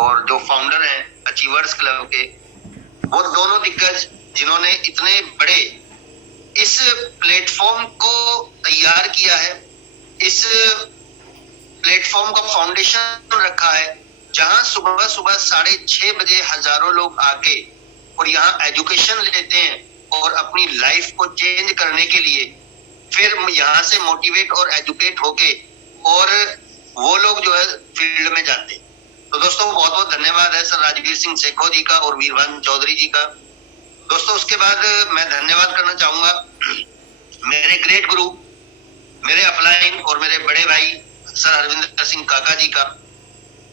और जो फाउंडर हैं अचीवर्स क्लब के, वो दोनों दिग्गज जिन्होंने इतने बड़े इस प्लेटफॉर्म को तैयार किया है, इस प्लेटफॉर्म का फाउंडेशन रखा है, जहां सुबह सुबह 6:30 बजे हजारों लोग आके और यहाँ एजुकेशन लेते हैं और अपनी लाइफ को चेंज करने के लिए फिर यहाँ से मोटिवेट और एजुकेट होके और वो लोग जो है फील्ड में जाते हैं। तो दोस्तों बहुत बहुत धन्यवाद है सर राजवीर सिंह सेखो जी का और वीरभान चौधरी जी का। दोस्तों उसके बाद मैं धन्यवाद करना चाहूंगा मेरे ग्रेट गुरु, मेरे अपलाइन और मेरे बड़े भाई सर अरविंदर सिंह काका जी का।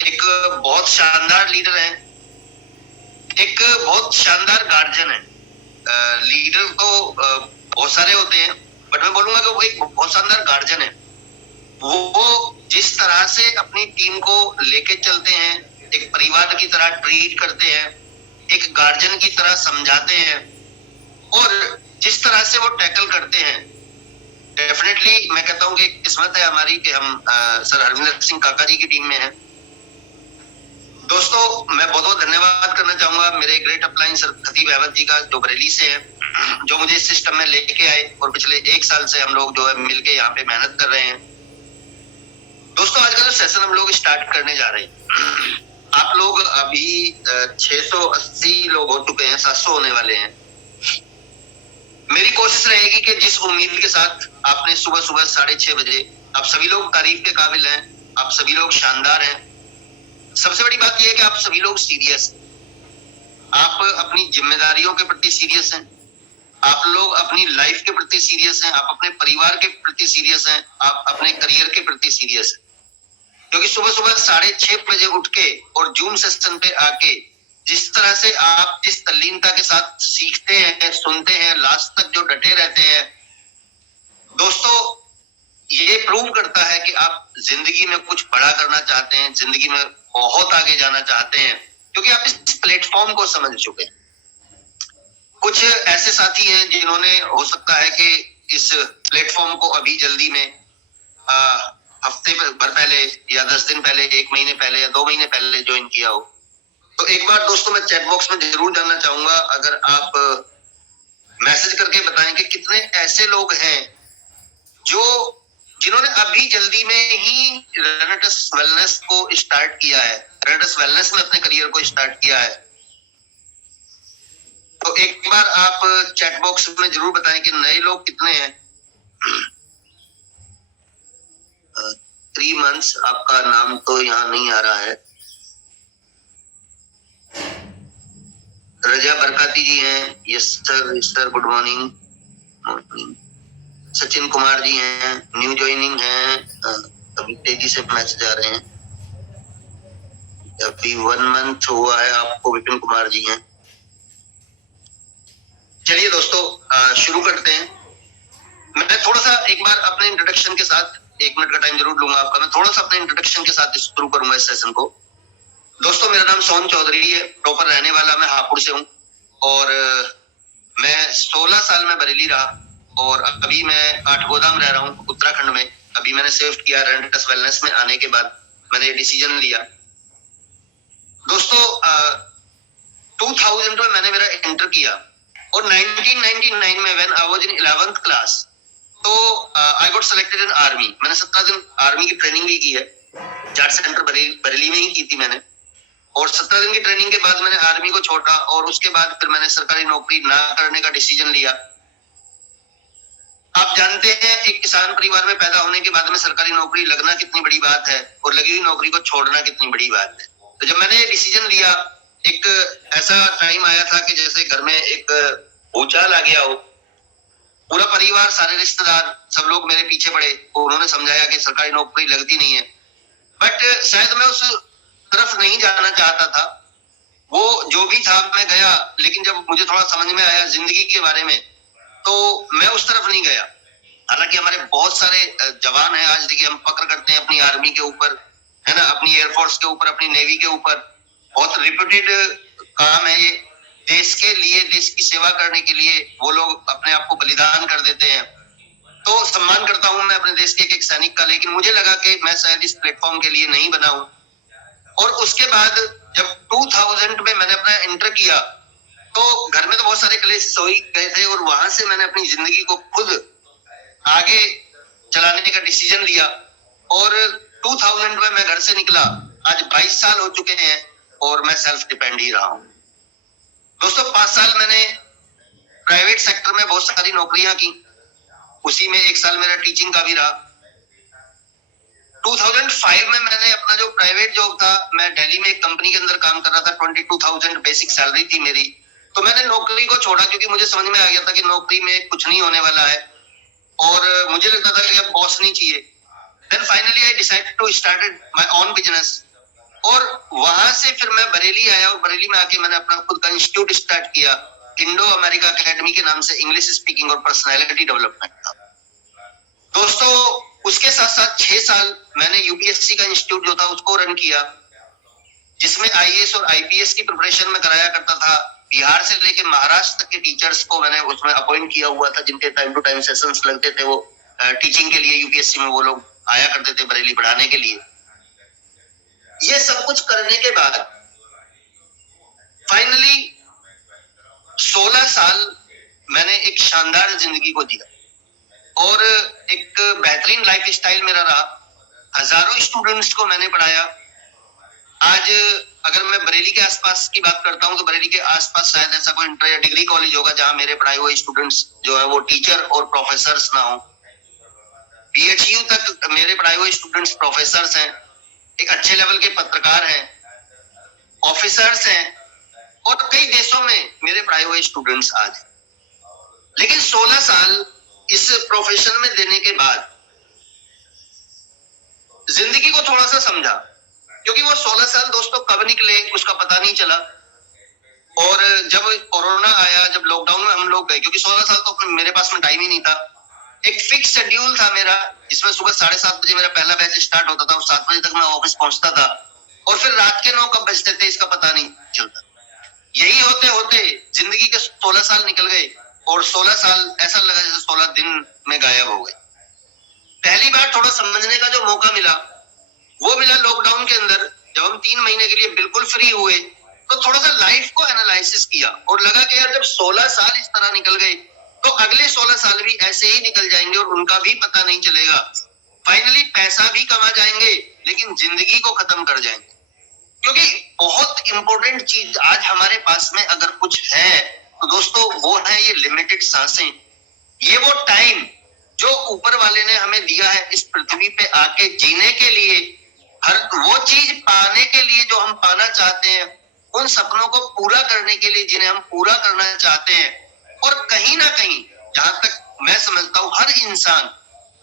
एक बहुत शानदार लीडर है, एक बहुत शानदार गार्जियन है। लीडर तो बहुत सारे होते हैं, बट मैं बोलूंगा कि वो एक बहुत शानदार गार्जियन है। वो जिस तरह से अपनी टीम को लेके चलते हैं, एक परिवार की तरह ट्रीट करते हैं, एक गार्जियन की तरह समझाते हैं और जिस तरह से वो टैकल करते हैं, डेफिनेटली मैं कहता हूँ कि किस्मत है हमारी कि हम सर हरविंदर सिंह काका जी की टीम में हैं। दोस्तों मैं बहुत बहुत धन्यवाद करना चाहूंगा मेरे ग्रेट अपलाइन सर खतीब अहमद जी का, जो बरेली से हैं, जो मुझे इस सिस्टम में लेके आए और पिछले 1 साल से हम लोग जो है मिलके यहाँ पे मेहनत कर रहे हैं। दोस्तों आज का जो सेशन हम लोग स्टार्ट करने जा रहे हैं, आप लोग अभी 680 लोग हो चुके हैं, 700 होने वाले हैं। मेरी कोशिश रहेगी कि जिस उम्मीद के साथ आपने सुबह सुबह 6:30 बजे, आप सभी लोग तारीफ के काबिल हैं, आप सभी लोग शानदार हैं। सबसे बड़ी बात यह है कि आप सभी लोग सीरियस, आप अपनी जिम्मेदारियों के प्रति सीरियस हैं, आप लोग अपनी लाइफ के प्रति सीरियस हैं, आप अपने परिवार के प्रति सीरियस हैं, आप अपने करियर के प्रति सीरियस हैं। क्योंकि सुबह सुबह 6:30 बजे उठ के और जूम सेशन पे आके जिस तरह से आप जिस तल्लीनता के साथ सीखते हैं, सुनते हैं, लास्ट तक जो डटे रहते हैं, दोस्तों ये प्रूव करता है कि आप जिंदगी में कुछ बड़ा करना चाहते हैं, जिंदगी में बहुत आगे जाना चाहते हैं, क्योंकि आप इस प्लेटफॉर्म को समझ चुके हैं। कुछ ऐसे साथी हैं जिन्होंने हो सकता है कि इस प्लेटफॉर्म को अभी जल्दी में हफ्ते भर पहले या 10 दिन पहले, 1 महीने पहले या 2 महीने पहले ज्वाइन किया हो। तो एक बार दोस्तों मैं चैट बॉक्स में जरूर जानना चाहूंगा, अगर आप मैसेज करके बताएं कि कितने ऐसे लोग हैं जिन्होंने अभी जल्दी में ही रेनेटस वेलनेस को स्टार्ट किया है, रेनेटस वेलनेस में अपने करियर को स्टार्ट किया है। तो एक बार आप चैट बॉक्स में जरूर बताएं कि नए लोग कितने हैं। 3 मंथ्स आपका नाम तो यहाँ नहीं आ रहा है। रजा बरकाती जी हैं, yes sir good morning. Sachin Kumar ji हैं, न्यू ज्वाइनिंग हैं, अभी तेजी से मैसेज आ रहे हैं। अभी 1 मंथ हुआ है आपको, विपिन कुमार जी हैं। चलिए दोस्तों शुरू करते हैं। मैं थोड़ा सा एक बार अपने इंट्रोडक्शन के साथ 1 मिनट का टाइम जरूर लूंगा आपका। मैं थोड़ा सा अपने इंट्रोडक्शन के साथ शुरू करूंगा इस सेशन को। दोस्तों मेरा नाम सोहन चौधरी है, प्रॉपर रहने वाला मैं हापुड़ से हूँ और मैं 16 साल में बरेली रहा और अभी मैं काठगोदाम रह रहा हूँ उत्तराखंड में। अभी मैंने शिफ्ट किया रेनेटस वेलनेस में आने के बाद मैंने ये डिसीजन लिया। दोस्तों 2000 में मैंने मेरा इंटर किया और 1999 में when I was in 11th class, तो I got selected in army. मैंने 17 दिन आर्मी की ट्रेनिंग भी की है, जाट सेंटर बरेली में ही की थी मैंने। और 17 दिन की ट्रेनिंग के बाद मैंने आर्मी को छोड़ा और उसके बाद फिर मैंने सरकारी नौकरी ना करने का डिसीजन लिया। आप जानते हैं एक किसान परिवार में पैदा होने के बाद में सरकारी नौकरी लगना कितनी बड़ी बात है और लगी हुई नौकरी को छोड़ना कितनी बड़ी बात है। तो जब मैंने ये डिसीजन लिया, एक ऐसा टाइम आया था कि जैसे घर में एक भूचाल आ गया हो। पूरा परिवार, सारे रिश्तेदार, सब लोग मेरे पीछे पड़े। उन्होंने समझाया कि सरकारी नौकरी लगती नहीं है, बट शायद मैं उस तरफ नहीं जाना चाहता था। वो जो भी था मैं गया, लेकिन जब मुझे थोड़ा समझ में आया जिंदगी के बारे में तो मैं उस तरफ नहीं गया। हालांकि हमारे बहुत सारे जवान हैं, आज देखिए हम फक्र करते हैं अपनी आर्मी के ऊपर, है ना, अपनी एयरफोर्स के ऊपर, अपनी नेवी के ऊपर। बहुत रिप्यूटेड काम है ये, देश के लिए, देश की सेवा करने के लिए वो लोग अपने आप को बलिदान कर देते हैं। तो सम्मान करता हूं मैं अपने देश के एक सैनिक का, लेकिन मुझे लगा कि मैं शायद इस प्लेटफॉर्म के लिए नहीं बना हूं और उसके बाद जब 2000 में मैंने अपना इंटर किया तो घर में तो बहुत सारे क्लेश हो ही गए थे और वहां से मैंने अपनी जिंदगी को खुद आगे चलाने का डिसीजन लिया और 2000 में मैं घर से निकला। आज 22 साल हो चुके हैं और मैं सेल्फ डिपेंड ही रहा हूं। दोस्तों 5 साल मैंने प्राइवेट सेक्टर में बहुत सारी नौकरियां की, उसी में 1 साल मेरा टीचिंग का भी रहा। 2005 में मैंने अपना जो प्राइवेट जॉब था, मैं दिल्ली में एक कंपनी के अंदर काम कर रहा था, 22,000 बेसिक सैलरी थी मेरी। तो मैंने नौकरी को छोड़ा क्योंकि मुझे समझ में आ गया था कि नौकरी में कुछ नहीं होने वाला है और मुझे लगता था कि अब बॉस नहीं चाहिए। Then finally I decided to started my own business और वहां से फिर मैं बरेली आया और बरेली में आके मैंने अपना खुद का इंस्टीट्यूट स्टार्ट किया, इंडो अमेरिका एकेडमी के नाम से, इंग्लिश स्पीकिंग और पर्सनैलिटी डेवलपमेंट का। दोस्तों उसके साथ साथ 6 साल मैंने यूपीएससी का इंस्टीट्यूट जो था उसको रन किया, जिसमें आईएएस और आईपीएस की प्रिपरेशन में कराया करता था। बिहार से लेकर महाराष्ट्र तक के टीचर्स को मैंने उसमें अपॉइंट किया हुआ था, जिनके टाइम टू टाइम सेशंस लगते थे, वो टीचिंग के लिए यूपीएससी में वो लोग आया करते थे बरेली पढ़ाने के लिए। ये सब कुछ करने के बाद फाइनली 16 साल मैंने एक शानदार जिंदगी को जिया और एक बेहतरीन लाइफ स्टाइल मेरा रहा। हजारों स्टूडेंट्स को मैंने पढ़ाया। आज अगर मैं बरेली के आसपास की बात करता हूं तो बरेली के आसपास शायद ऐसा कोई इंटर या डिग्री कॉलेज होगा जहां मेरे पढ़ाए हुए स्टूडेंट्स जो है वो टीचर और प्रोफेसर्स ना हो। पीएचयू तक मेरे पढ़ाए हुए स्टूडेंट्स प्रोफेसर्स हैं, एक अच्छे लेवल के पत्रकार हैं, ऑफिसर्स हैं और कई देशों में मेरे पढ़ाए हुए स्टूडेंट्स आज। लेकिन 16 साल इस प्रोफेशन में देने के बाद जिंदगी को थोड़ा सा समझा, क्योंकि वो 16 साल दोस्तों कब निकले उसका पता नहीं चला। और जब कोरोना आया, जब लॉकडाउन में हम लोग गए, क्योंकि 16 साल तो मेरे पास में टाइम ही नहीं था। एक फिक्स शेड्यूल था मेरा, जिसमें सुबह 7:30 बजे मेरा पहला बैच स्टार्ट होता था और 7 बजे तक मैं ऑफिस पहुंचता था और फिर रात के 9 कब बजते थे इसका पता नहीं चलता। यही होते होते जिंदगी के 16 साल निकल गए और 16 साल ऐसा लगा जैसे 16 दिन में गायब हो गए। पहली बार थोड़ा समझने का जो मौका मिला वो मिला लॉकडाउन के अंदर, जब हम 3 महीने के लिए बिल्कुल फ्री हुए तो थोड़ा सा लाइफ को एनालिसिस किया और लगा कि यार जब 16 साल इस तरह निकल गए तो अगले 16 साल भी ऐसे ही निकल जाएंगे और उनका भी पता नहीं चलेगा। फाइनली पैसा भी कमा जाएंगे लेकिन जिंदगी को खत्म कर जाएंगे, क्योंकि बहुत इंपॉर्टेंट चीज आज हमारे पास में अगर कुछ है तो दोस्तों वो है ये लिमिटेड सांसें। ये वो टाइम जो ऊपर वाले ने हमें दिया है इस पृथ्वी पे आके जीने के लिए, हर वो चीज पाने के लिए जो हम पाना चाहते हैं, उन सपनों को पूरा करने के लिए जिन्हें हम पूरा करना चाहते हैं। और कहीं ना कहीं जहां तक मैं समझता हूं हर इंसान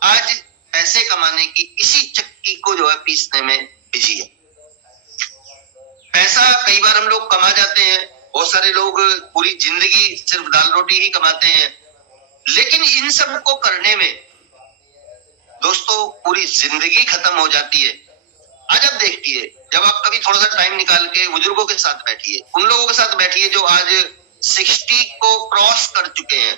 आज पैसे कमाने की इसी चक्की को जो है पीसने में बिजी है। पैसा कई बार हम लोग कमा जाते हैं, बहुत सारे लोग पूरी जिंदगी सिर्फ दाल रोटी ही कमाते हैं, लेकिन इन सब को करने में दोस्तों पूरी जिंदगी खत्म हो जाती है। आज आप देखिए, जब आप कभी थोड़ा सा टाइम निकाल के बुजुर्गों के साथ बैठिए, उन लोगों के साथ बैठिए जो आज 60 को क्रॉस कर चुके हैं,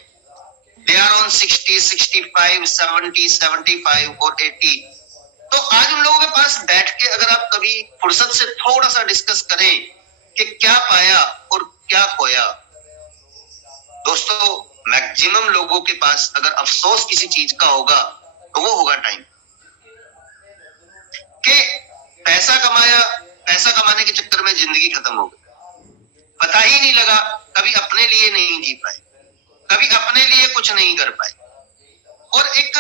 दे आर ऑन 60, 65, 70, 75 और 80। तो आज उन लोगों के पास बैठ के अगर आप कभी फुर्सत से थोड़ा सा डिस्कस करें कि क्या पाया और क्या खोया, दोस्तों मैक्सिमम लोगों के पास अगर अफसोस किसी चीज का होगा तो वो होगा टाइम। कि पैसा कमाया, पैसा कमाने के चक्कर में जिंदगी खत्म हो गई, पता ही नहीं लगा, कभी अपने लिए नहीं जी पाए, कभी अपने लिए कुछ नहीं कर पाए। और एक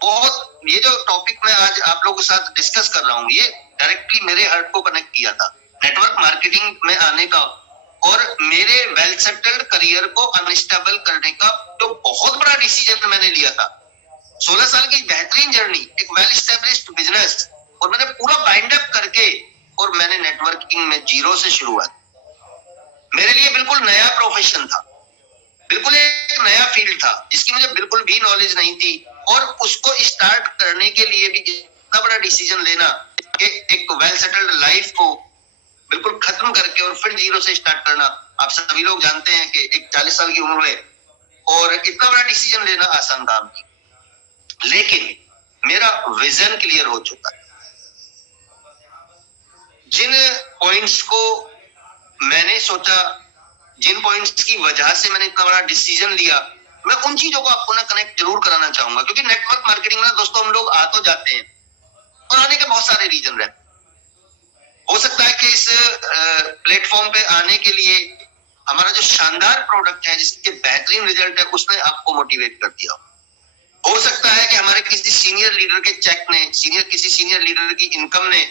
बहुत ये जो टॉपिक मैं आज आप लोगों के साथ डिस्कस कर रहा हूं, ये डायरेक्टली मेरे हार्ट को कनेक्ट किया था नेटवर्क मार्केटिंग में आने का और मेरे वेल सेटल्ड करियर को अनस्टेबल करने का जो बहुत बड़ा डिसीजन मैंने लिया था। 16 साल की बेहतरीन जर्नी, एक वेल एस्टेब्लिश्ड बिजनेस, और मैंने पूरा बाइंड अप करके और मैंने नेटवर्किंग में जीरो से शुरुआत। मेरे लिए बिल्कुल नया प्रोफेशन था, बिल्कुल एक नया फील्ड था जिसकी मुझे बिल्कुल भी नॉलेज नहीं थी और उसको स्टार्ट करने के लिए भी इतना बड़ा डिसीजन लेना कि एक वेल सेटल्ड लाइफ को बिल्कुल खत्म करके और फिर जीरो से स्टार्ट करना। आप सभी लोग जानते हैं कि एक 40 साल की उम्र में और इतना बड़ा डिसीजन लेना आसान काम नहीं, लेकिन मेरा विजन क्लियर हो चुका है। जिन पॉइंट्स को मैंने सोचा, जिन पॉइंट्स की वजह से मैंने इतना बड़ा डिसीजन लिया, मैं उन चीजों को आपको ना कनेक्ट जरूर कराना चाहूंगा, क्योंकि नेटवर्क मार्केटिंग में दोस्तों हम लोग आ तो जाते हैं और आने के बहुत सारे रीजन रहते हैं। हो सकता है कि इस प्लेटफॉर्म पे आने के लिए हमारा जो शानदार प्रोडक्ट है, जिसके बेहतरीन रिजल्ट है, उसने आपको मोटिवेट कर दिया। हो सकता है कि हमारे किसी सीनियर लीडर के चेक ने, किसी सीनियर लीडर की इनकम ने,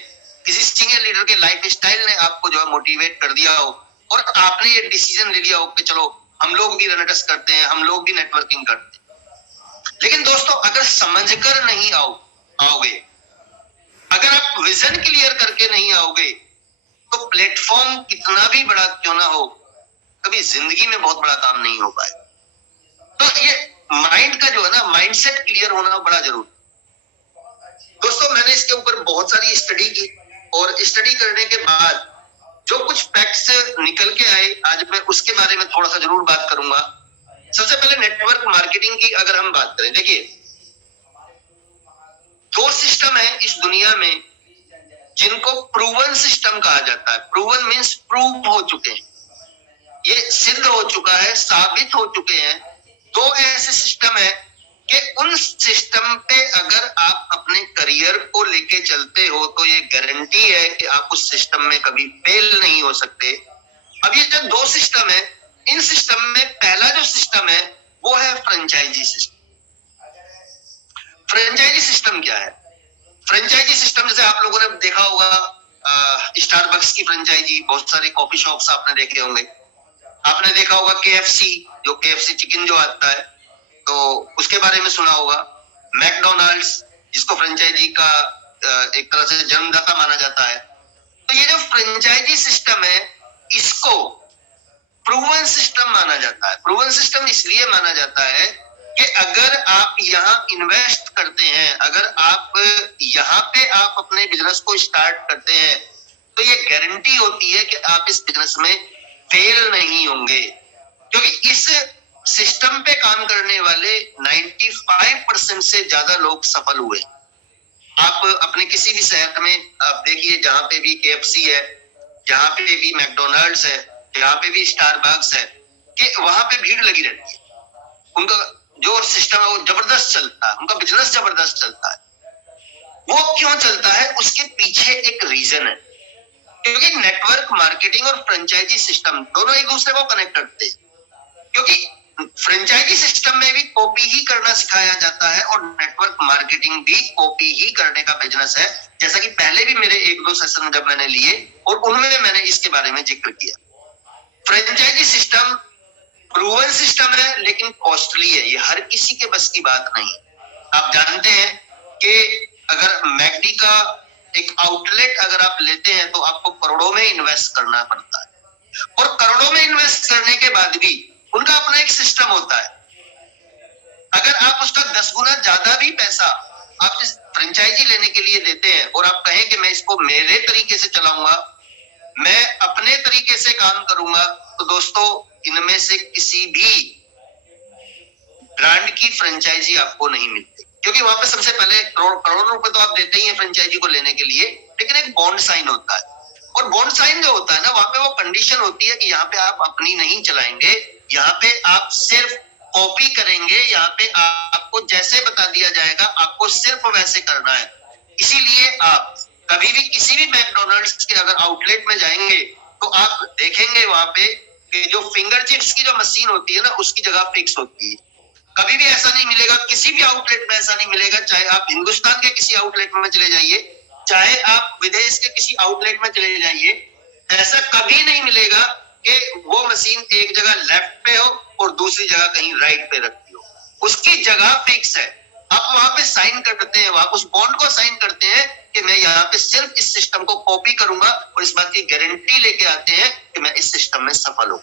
किसी सीनियर लीडर के लाइफ स्टाइल ने आपको जो है मोटिवेट कर दिया हो और आपने ये डिसीजन ले लिया हो कि चलो हम लोग भी रनटस करते हैं, हम लोग भी नेटवर्किंग करते हैं। लेकिन दोस्तों, अगर समझकर नहीं आओगे, अगर आप विजन क्लियर करके नहीं आओगे, तो प्लेटफॉर्म कितना भी बड़ा क्यों ना हो, कभी जिंदगी में बहुत बड़ा काम नहीं हो पाए। तो ये माइंड का जो है ना, माइंडसेट क्लियर होना बड़ा जरूरी। दोस्तों, मैंने इसके ऊपर बहुत सारी स्टडी की और स्टडी करने के बाद जो कुछ फैक्ट्स निकल के आए, आज मैं उसके बारे में थोड़ा सा जरूर बात करूंगा। सबसे पहले नेटवर्क मार्केटिंग की अगर हम बात करें, देखिए दो सिस्टम है इस दुनिया में जिनको प्रूवन सिस्टम कहा जाता है। प्रूवन मीन्स प्रूव हो चुके हैं, ये सिद्ध हो चुका है, साबित हो चुके हैं। दो ऐसे सिस्टम है कि उन सिस्टम पे अगर आप अपने करियर को लेके चलते हो तो ये गारंटी है कि आप उस सिस्टम में कभी फेल नहीं हो सकते। अब ये जो दो सिस्टम है, इन सिस्टम में पहला जो सिस्टम है वो है फ्रेंचाइजी सिस्टम। फ्रेंचाइजी सिस्टम क्या है? फ्रेंचाइजी सिस्टम जैसे आप लोगों ने देखा होगा, स्टारबक्स की फ्रेंचाइजी, बहुत सारे कॉफी शॉप्स आपने देखे होंगे। आपने देखा होगा केएफसी, जो केएफसी चिकन जो आता है, तो उसके बारे में सुना होगा। मैकडोनाल्ड्स, जिसको फ्रेंचाइजी का एक तरह से जन्मदाता माना जाता है। तो ये जो फ्रेंचाइजी सिस्टम है, इसको प्रूवन सिस्टम माना जाता है। प्रूवन सिस्टम इसलिए माना जाता है कि अगर आप यहाँ इन्वेस्ट करते हैं, अगर आप यहाँ पे आप अपने बिजनेस को स्टार्ट करते हैं, तो ये गारंटी होती है कि आप इस बिजनेस में फेल नहीं होंगे, क्योंकि इस सिस्टम पे काम करने वाले 95% से ज्यादा लोग सफल हुए। आप अपने किसी भी शहर में आप देखिए, जहां पे भी केएफसी है, जहां पे भी मैकडोनाल्ड्स है, जहां पे भी स्टारबक्स है, कि वहां पे भीड़ लगी रहती है। उनका जो सिस्टम है वो जबरदस्त चलता है, उनका बिजनेस जबरदस्त चलता है। वो क्यों चलता है? उसके पीछे एक रीजन है, क्योंकि नेटवर्क मार्केटिंग और फ्रेंचाइजी सिस्टम दोनों एक दूसरे को कनेक्ट करते हैं। क्योंकि फ्रेंचाइजी सिस्टम में भी कॉपी ही करना सिखाया जाता है और नेटवर्क मार्केटिंग भी कॉपी ही करने का बिजनेस है, जैसा कि पहले भी मेरे एक दो सेशन जब मैंने लिए और उनमें मैंने इसके बारे में जिक्र किया। फ्रेंचाइजी सिस्टम प्रूवन सिस्टम है, लेकिन कॉस्टली है, ये हर किसी के बस की बात नहीं। आप जानते हैं कि अगर मैकडी का एक आउटलेट अगर आप लेते हैं तो आपको करोड़ों में इन्वेस्ट करना पड़ता है, और करोड़ों में इन्वेस्ट करने के बाद भी उनका अपना एक सिस्टम होता है। अगर आप उसका 10 गुना ज्यादा भी पैसा आप इस फ्रेंचाइजी लेने के लिए देते हैं और आप कहें कि मैं इसको मेरे तरीके से चलाऊंगा, मैं अपने तरीके से काम करूंगा, तो दोस्तों इनमें से किसी भी ब्रांड की फ्रेंचाइजी आपको नहीं मिलती, क्योंकि वहां पे सबसे पहले करोड़ों रुपए तो आप देते ही हैं फ्रेंचाइजी को लेने के लिए, लेकिन एक बॉन्ड साइन होता है। और बॉन्ड साइन जो होता है ना, वहां पे वो कंडीशन होती है कि यहाँ पे आप अपनी नहीं चलाएंगे, यहाँ पे आप सिर्फ कॉपी करेंगे, यहाँ पे आपको जैसे बता दिया जाएगा आपको सिर्फ वैसे करना है। इसीलिए आप कभी भी किसी भी मैकडोनल्ड्स के अगर आउटलेट में जाएंगे तो आप देखेंगे वहां पे कि जो फिंगर चिप्स की जो मशीन होती है ना, उसकी जगह फिक्स होती है। कभी भी ऐसा नहीं मिलेगा, किसी भी आउटलेट में ऐसा नहीं मिलेगा, चाहे आप हिंदुस्तान के किसी आउटलेट में चले जाइए, चाहे आप विदेश के किसी आउटलेट में चले जाइए, ऐसा कभी नहीं मिलेगा कि वो मशीन एक जगह लेफ्ट पे हो और दूसरी जगह कहीं राइट पे रखी हो। उसकी जगह फिक्स है। आप वहां पे साइन करते हैं, वहां उस बॉन्ड को साइन करते हैं कि मैं यहाँ पे सिर्फ इस सिस्टम को कॉपी करूंगा और इस बात की गारंटी लेके आते हैं कि मैं इस सिस्टम में सफल हूं।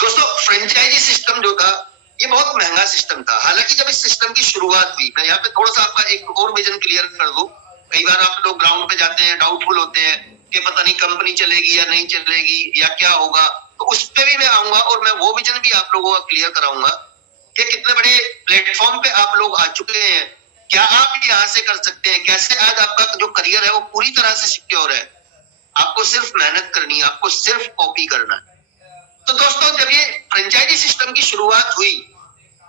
दोस्तों, फ्रेंचाइजी सिस्टम जो था ये बहुत महंगा सिस्टम था। हालांकि जब इस सिस्टम की शुरुआत हुई, मैं यहाँ पे थोड़ा सा आपका एक और विजन क्लियर कर दूं। कई बार आप लोग ग्राउंड पे जाते हैं, डाउटफुल होते हैं कि पता नहीं कंपनी चलेगी या नहीं चलेगी या क्या होगा, तो उस पर भी मैं आऊंगा और मैं वो विजन भी आप लोगों का क्लियर कराऊंगा कि कितने बड़े प्लेटफॉर्म पे आप लोग आ चुके हैं, क्या आप यहाँ से कर सकते हैं, कैसे आज आपका जो करियर है वो पूरी तरह से सिक्योर है। आपको सिर्फ मेहनत करनी है, आपको सिर्फ कॉपी करना है। तो दोस्तों जब ये फ्रेंचाइजी सिस्टम की शुरुआत हुई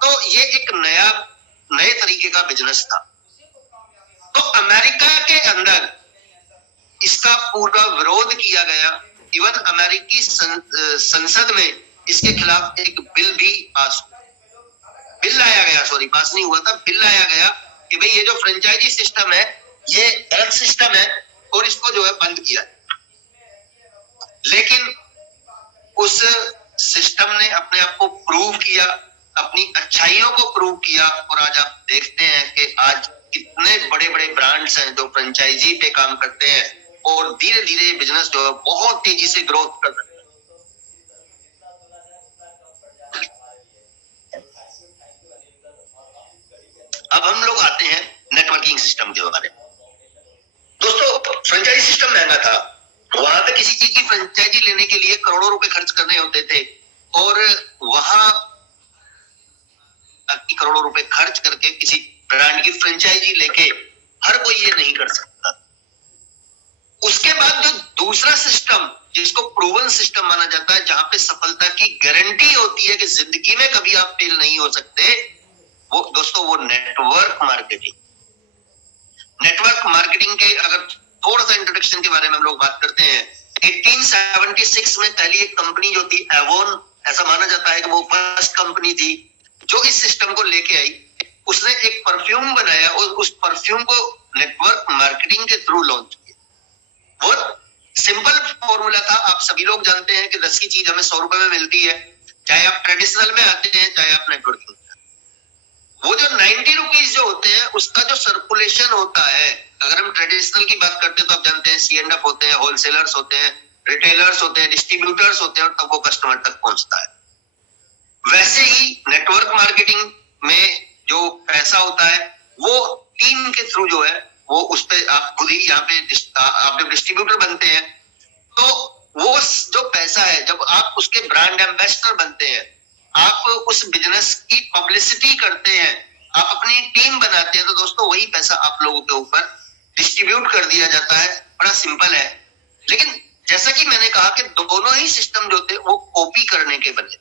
तो ये एक नए तरीके का बिजनेस था। तो अमेरिका के अंदर इसका पूरा विरोध किया गया। इवन अमेरिकी संसद में इसके खिलाफ एक बिल भी बिल लाया गया, सॉरी पास नहीं हुआ था, बिल लाया गया कि भाई ये जो फ्रेंचाइजी सिस्टम है ये गलत सिस्टम है और इसको जो है बंद किया। लेकिन उस सिस्टम ने अपने आप को प्रूव किया, अपनी अच्छाइयों को प्रूव किया और आज आप देखते हैं कि आज कितने बड़े बड़े ब्रांड्स हैं जो फ्रेंचाइजी पे काम करते हैं और धीरे धीरे बिजनेस जो है बहुत तेजी से ग्रोथ कर रहे हैं। अब हम लोग आते हैं नेटवर्किंग सिस्टम के बारे में। दोस्तों फ्रेंचाइजी सिस्टम महंगा था, वहां पे किसी चीज की फ्रेंचाइजी लेने के लिए करोड़ों रुपए खर्च करने होते थे और वहां करोड़ों रुपए खर्च करके किसी ब्रांड की फ्रेंचाइजी लेके हर कोई ये नहीं कर सकता। उसके बाद जो दूसरा सिस्टम जिसको प्रूवन सिस्टम माना जाता है, जहां पे सफलता की गारंटी होती है कि जिंदगी में कभी आप फेल नहीं हो सकते, वो दोस्तों वो नेटवर्क मार्केटिंग। नेटवर्क मार्केटिंग के अगर थोड़ा सा इंट्रोडक्शन के बारे में हम लोग बात करते हैं, 1876 में पहली एक कंपनी जो थी एवोन, ऐसा माना जाता है कि वो फर्स्ट कंपनी थी जो इस सिस्टम को लेके आई। उसने एक परफ्यूम बनाया और उस परफ्यूम को नेटवर्क मार्केटिंग के थ्रू लॉन्च किया। बहुत सिंपल फॉर्मूला था, आप सभी लोग जानते हैं कि 10 की चीज हमें 100 रुपए में मिलती है, चाहे आप ट्रेडिशनल में आते हैं चाहे आप नेटवर्किंग। वो जो 90 रुपीज जो होते हैं उसका जो सर्कुलेशन होता है, अगर हम ट्रेडिशनल की बात करते हैं तो आप जानते हैं C&F होते हैं, होलसेलर्स होते हैं, रिटेलर्स होते हैं, डिस्ट्रीब्यूटर्स होते हैं और तब वो कस्टमर तक पहुंचता है। वैसे ही नेटवर्क मार्केटिंग में जो पैसा होता है वो टीम के थ्रू जो है वो उस पे आप खुद ही यहाँ पे आप जब डिस्ट्रीब्यूटर बनते हैं तो वो जो पैसा है, जब आप उसके ब्रांड एम्बेसडर बनते हैं, आप उस बिजनेस की पब्लिसिटी करते हैं, आप अपनी टीम बनाते हैं, तो दोस्तों वही पैसा आप लोगों के ऊपर डिस्ट्रीब्यूट कर दिया जाता है। बड़ा सिंपल है। लेकिन जैसा कि मैंने कहा कि दोनों ही सिस्टम जो थे वो कॉपी करने के बने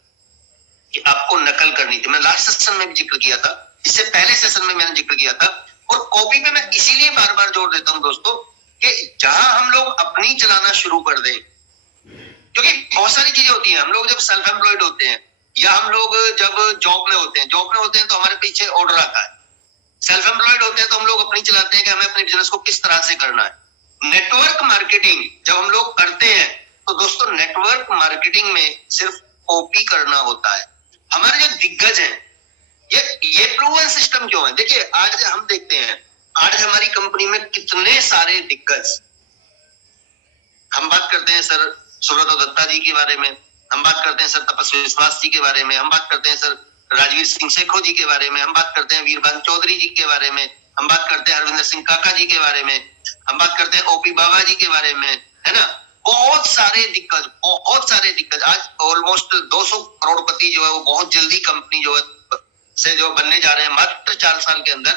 कि आपको नकल करनी थी। मैं लास्ट सेशन में भी जिक्र किया था, इससे पहले सेशन में मैंने जिक्र किया था। और कॉपी पे मैं इसीलिए बार बार जोर देता हूं दोस्तों कि जहां हम लोग अपनी चलाना शुरू कर दें, क्योंकि बहुत सारी चीजें होती हैं। हम लोग जब सेल्फ एम्प्लॉयड होते हैं या हम लोग जब जॉब में होते हैं तो हमारे पीछे ऑर्डर आता है। सेल्फ एम्प्लॉयड होते हैं तो हम लोग अपनी चलाते हैं कि हमें अपने बिजनेस को किस तरह से करना है। नेटवर्क मार्केटिंग जब हम लोग करते हैं तो दोस्तों नेटवर्क मार्केटिंग में सिर्फ कॉपी करना होता है। हमारे जो दिग्गज हैं, ये प्रूवन सिस्टम क्यों है? देखिए आज हम देखते हैं, आज हमारी कंपनी में कितने सारे दिग्गज, हम बात करते हैं सर सुब्रत दत्ता जी के बारे में, हम बात करते हैं सर तपस्वी विश्वास जी के बारे में, हम बात करते हैं सर राजवीर सिंह शेखो जी के बारे में, हम बात करते हैं वीरभान चौधरी जी के बारे में, हम बात करते हैं हरविंदर सिंह काका जी के बारे में, हम बात करते हैं ओपी बाबा जी के बारे में, है ना। बहुत सारे दिग्गज आज ऑलमोस्ट 200 करोड़पति जो है वो बहुत जल्दी कंपनी जो है से जो बनने जा रहे हैं मात्र 4 साल के अंदर।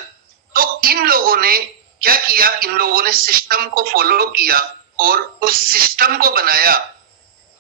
तो इन लोगों ने क्या किया, इन लोगों ने सिस्टम को फॉलो किया और उस सिस्टम को बनाया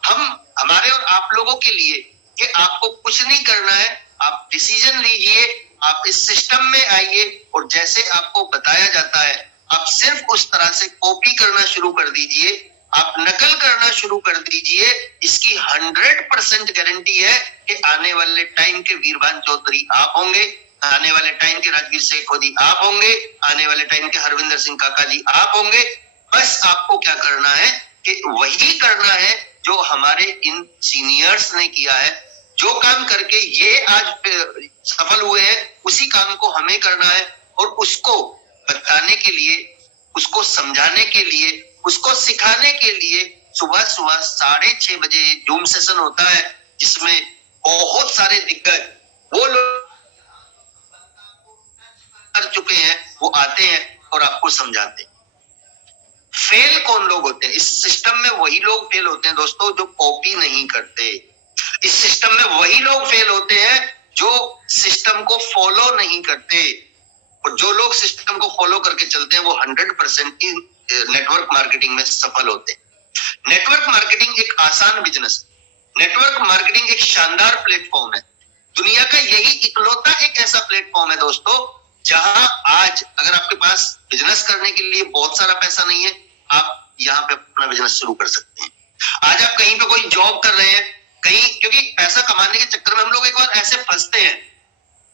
हमारे और आप लोगों के लिए कि आपको कुछ नहीं करना है, आप डिसीजन लीजिए, आप इस सिस्टम में आइए और जैसे आपको बताया जाता है आप सिर्फ उस तरह से कॉपी करना शुरू कर दीजिए, आप नकल करना शुरू कर दीजिए। इसकी 100% गारंटी है कि आने वाले टाइम के वीरभान चौधरी आप होंगे, आने वाले टाइम के राजवीर शेखो जी आप होंगे, आने वाले टाइम के हरविंदर सिंह काका जी आप होंगे। बस आपको क्या करना है कि वही करना है जो हमारे इन सीनियर्स ने किया है। जो काम करके ये आज सफल हुए हैं उसी काम को हमें करना है और उसको बताने के लिए, उसको समझाने के लिए, उसको सिखाने के लिए सुबह 6:30 बजे जूम सेशन होता है जिसमें बहुत सारे दिग्गज वो लोग कर चुके हैं, वो आते हैं और आपको समझाते हैं। फेल कौन लोग होते हैं इस सिस्टम में? वही लोग फेल होते हैं दोस्तों जो कॉपी नहीं करते। इस सिस्टम में वही लोग फेल होते हैं जो सिस्टम को फॉलो नहीं करते। और जो लोग सिस्टम को फॉलो करके चलते हैं वो 100% नेटवर्क मार्केटिंग में सफल होते हैं। नेटवर्क मार्केटिंग एक आसान बिजनेस, नेटवर्क मार्केटिंग एक शानदार प्लेटफॉर्म है। दुनिया का यही इकलौता एक ऐसा प्लेटफॉर्म है दोस्तों, जहां आज अगर आपके पास बिजनेस करने के लिए बहुत सारा पैसा नहीं है, आप यहाँ पे अपना बिजनेस शुरू कर सकते हैं। आज आप कहीं पे कोई जॉब कर रहे हैं, कहीं, क्योंकि पैसा कमाने के चक्कर में हम लोग एक बार ऐसे फंसते हैं,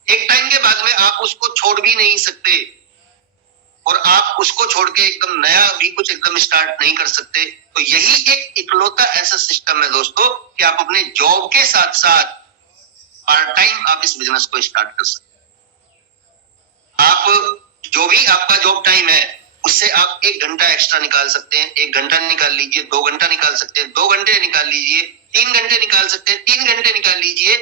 एक टाइम के बाद में आप उसको छोड़ भी नहीं सकते, और आप उसको छोड़ के एकदम नया भी कुछ एकदम स्टार्ट नहीं कर सकते। तो यही एक इकलौता ऐसा सिस्टम है दोस्तों कि आप अपने जॉब के साथ साथ पार्ट टाइम आप इस बिजनेस को स्टार्ट कर सकते हैं। आप जो भी आपका जॉब टाइम है उससे आप 1 घंटा एक्स्ट्रा निकाल सकते हैं, 1 घंटा निकाल लीजिए, 2 घंटा निकाल सकते हैं, 2 घंटे निकाल लीजिए, 3 घंटे निकाल सकते हैं, 3 घंटे निकाल लीजिए।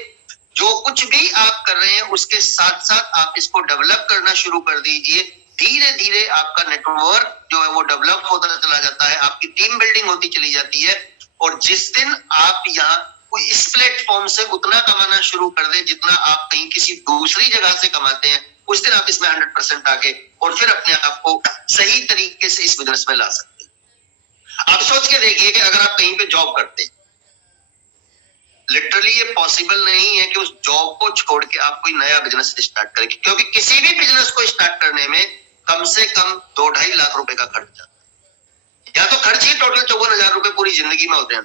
जो कुछ भी आप कर रहे हैं उसके साथ साथ आप इसको डेवलप करना शुरू कर दीजिए। धीरे धीरे आपका नेटवर्क जो है वो डेवलप होता चला जाता है, आपकी टीम बिल्डिंग होती चली जाती है, और जिस दिन आप यहाँ इस प्लेटफॉर्म से उतना कमाना शुरू कर दे जितना आप कहीं किसी दूसरी जगह से कमाते हैं, उस दिन आप इसमें 100% आके और फिर अपने आप को सही तरीके से इस बिजनेस में ला सकते हैं। आप सोच के देखिए कि अगर आप कहीं पे जॉब करते हैं, लिटरली ये पॉसिबल नहीं है कि उस जॉब को छोड़ के आप कोई नया बिजनेस स्टार्ट करें, क्योंकि किसी भी बिजनेस को स्टार्ट करने में कम से कम 2-2.5 लाख रुपए का खर्च आता है, या तो खर्च ही टोटल 54,000 रुपए पूरी जिंदगी में होते हैं।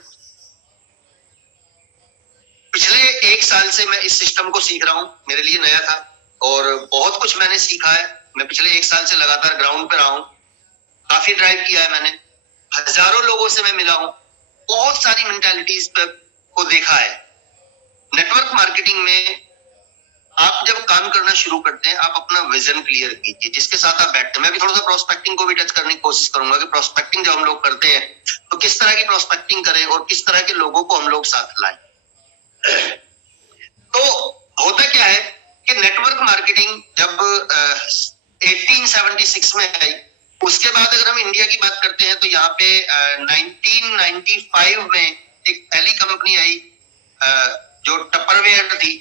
पिछले 1 साल से मैं इस सिस्टम को सीख रहा हूं, मेरे लिए नया था और बहुत कुछ मैंने सीखा है। मैं पिछले 1 साल से लगातार ग्राउंड पे रहा हूं, काफी ड्राइव किया है मैंने, हजारों लोगों से मैं मिला हूं, बहुत सारी मेंटालिटीज पे को देखा है। नेटवर्क मार्केटिंग में आप जब काम करना शुरू करते हैं, आप अपना विजन क्लियर कीजिए जिसके साथ आप बैठते हैं। मैं भी थोड़ा सा प्रोस्पेक्टिंग को भी टच करने की कोशिश करूंगा कि प्रोस्पेक्टिंग जब हम लोग करते हैं तो किस तरह की प्रोस्पेक्टिंग करें और किस तरह के लोगों को हम लोग साथ लाएं। तो होता क्या है कि नेटवर्क मार्केटिंग जब 1876 में आई, उसके बाद अगर हम इंडिया की बात करते हैं तो यहाँ पे 1995 में एक पहली कंपनी आई जो टपरवेयर थी,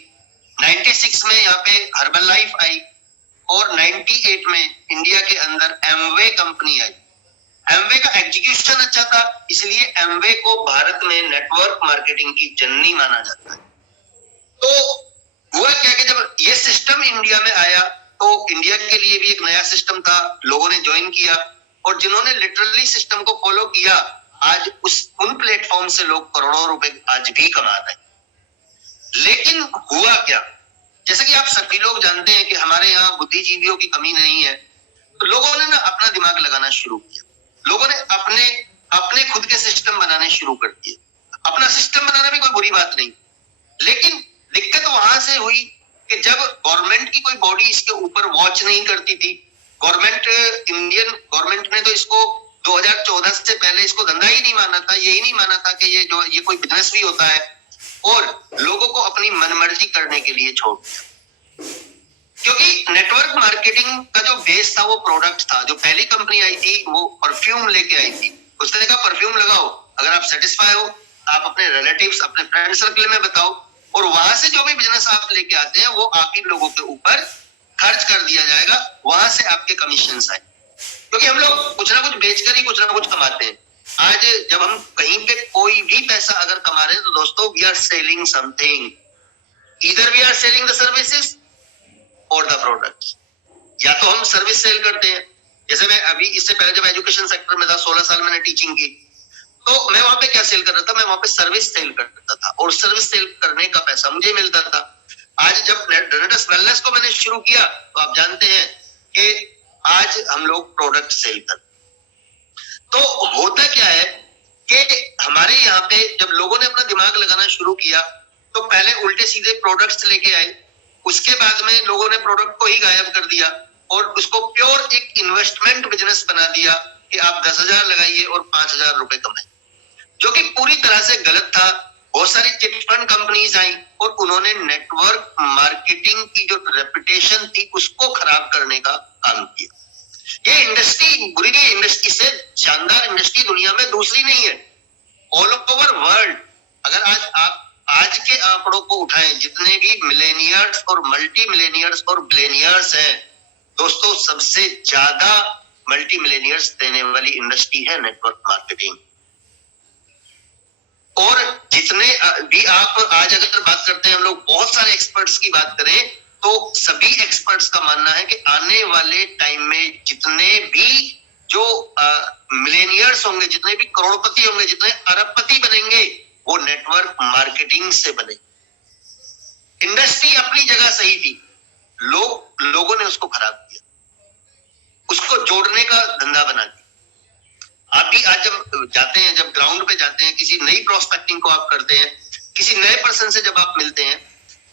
96 में यहाँ पे हर्बल लाइफ आई, और 98 में इंडिया के अंदर एमवे कंपनी आई। एमवे का एग्जीक्यूशन अच्छा था, इसलिए एमवे को भारत में नेटवर्क मार्केटिंग की जननी माना जाता है। तो हुआ क्या कि जब ये सिस्टम इंडिया में आया तो इंडिया के लिए भी एक नया सिस्टम था, लोगों ने ज्वाइन किया, और जिन्होंने लिटरली सिस्टम को फॉलो किया, आज उन प्लेटफॉर्म से लोग करोड़ों रुपए आज भी कमा रहे हैं। लेकिन हुआ क्या, जैसे कि आप सभी लोग जानते हैं कि हमारे यहाँ बुद्धिजीवियों की कमी नहीं है, तो लोगों ने ना अपना दिमाग लगाना शुरू किया, लोगों ने अपने खुद के सिस्टम बनाने शुरू कर दिए। अपना सिस्टम बनाना भी कोई बुरी बात नहीं, लेकिन दिक्कत वहां से हुई कि जब गवर्नमेंट की कोई बॉडी इसके ऊपर वॉच नहीं करती थी। इंडियन गवर्नमेंट ने तो इसको 2014 से पहले इसको धंधा ही नहीं माना था, यही नहीं माना था कि ये कोई बिजनेस भी होता है, और लोगों को अपनी मनमर्जी करने के लिए छोड़ दिया। क्योंकि नेटवर्क मार्केटिंग का जो बेस था वो प्रोडक्ट था। जो पहली कंपनी आई थी वो परफ्यूम लेके आई थी, उसने कहा परफ्यूम लगाओ, अगर आप सेटिस्फाई हो आप अपने रिलेटिव्स, अपने फ्रेंड सर्कल में बताओ, और वहां से जो भी बिजनेस आप लेके आते हैं वो आप ही लोगों के ऊपर खर्च कर दिया जाएगा, वहां से आपके कमीशन आए। क्योंकि हम लोग कुछ ना कुछ बेचकर ही कुछ ना कुछ कमाते हैं। आज जब हम कहीं पे कोई भी पैसा अगर कमा रहे हैं तो दोस्तों we are selling something, either we are selling the services और द प्रोडक्ट्स। या तो हम सर्विस सेल करते हैं, जैसे मैं अभी इससे पहले जब एजुकेशन सेक्टर में था, 16 साल मैंने टीचिंग की, तो मैं वहां पे क्या सेल कर रहा था, मैं वहां पे सर्विस सेल करता था, और सर्विस सेल करने का पैसा मुझे मिलता था। आज जब रेनेडस वेलनेस को मैंने शुरू किया तो आप जानते हैं कि आज हम लोग प्रोडक्ट सेल करते। तो होता क्या है कि हमारे यहाँ पे जब लोगों ने अपना दिमाग लगाना शुरू किया तो पहले उल्टे सीधे प्रोडक्ट्स लेके आए, उसके बाद में लोगों ने प्रोडक्ट को ही गायब कर दिया और उसको प्योर एक इन्वेस्टमेंट बिजनेस बना दिया कि आप 10,000 लगाइए और 5,000 रुपए कमाए, जो कि पूरी तरह से गलत था। बहुत सारी चिट फंड कंपनीज आई और उन्होंने नेटवर्क मार्केटिंग की जो रेपुटेशन थी उसको खराब करने का काम किया। ये इंडस्ट्री बुरी नहीं, इंडस्ट्री से शानदार इंडस्ट्री दुनिया में दूसरी नहीं है, ऑल ओवर वर्ल्ड। अगर आज के आंकड़ों को उठाएं, जितने भी मिलेनियर्स और मल्टी मिलेनियर्स और बिलियनियर्स हैं दोस्तों, सबसे ज्यादा मल्टी मिलेनियर्स देने वाली इंडस्ट्री है नेटवर्क मार्केटिंग। जितने भी आप आज अगर बात करते हैं, हम लोग बहुत सारे एक्सपर्ट्स की बात करें तो सभी एक्सपर्ट्स का मानना है कि आने वाले टाइम में जितने भी जो मिलेनियर्स होंगे, जितने भी करोड़पति होंगे, जितने अरबपति बनेंगे, वो नेटवर्क मार्केटिंग से बने। इंडस्ट्री अपनी जगह सही थी, लोगों ने उसको खराब किया, उसको जोड़ने का धंधा बना दिया। आप भी आज जब जाते हैं, जब ग्राउंड पे जाते हैं, किसी नई प्रोस्पेक्टिंग को आप करते हैं, किसी नए पर्सन से जब आप मिलते हैं,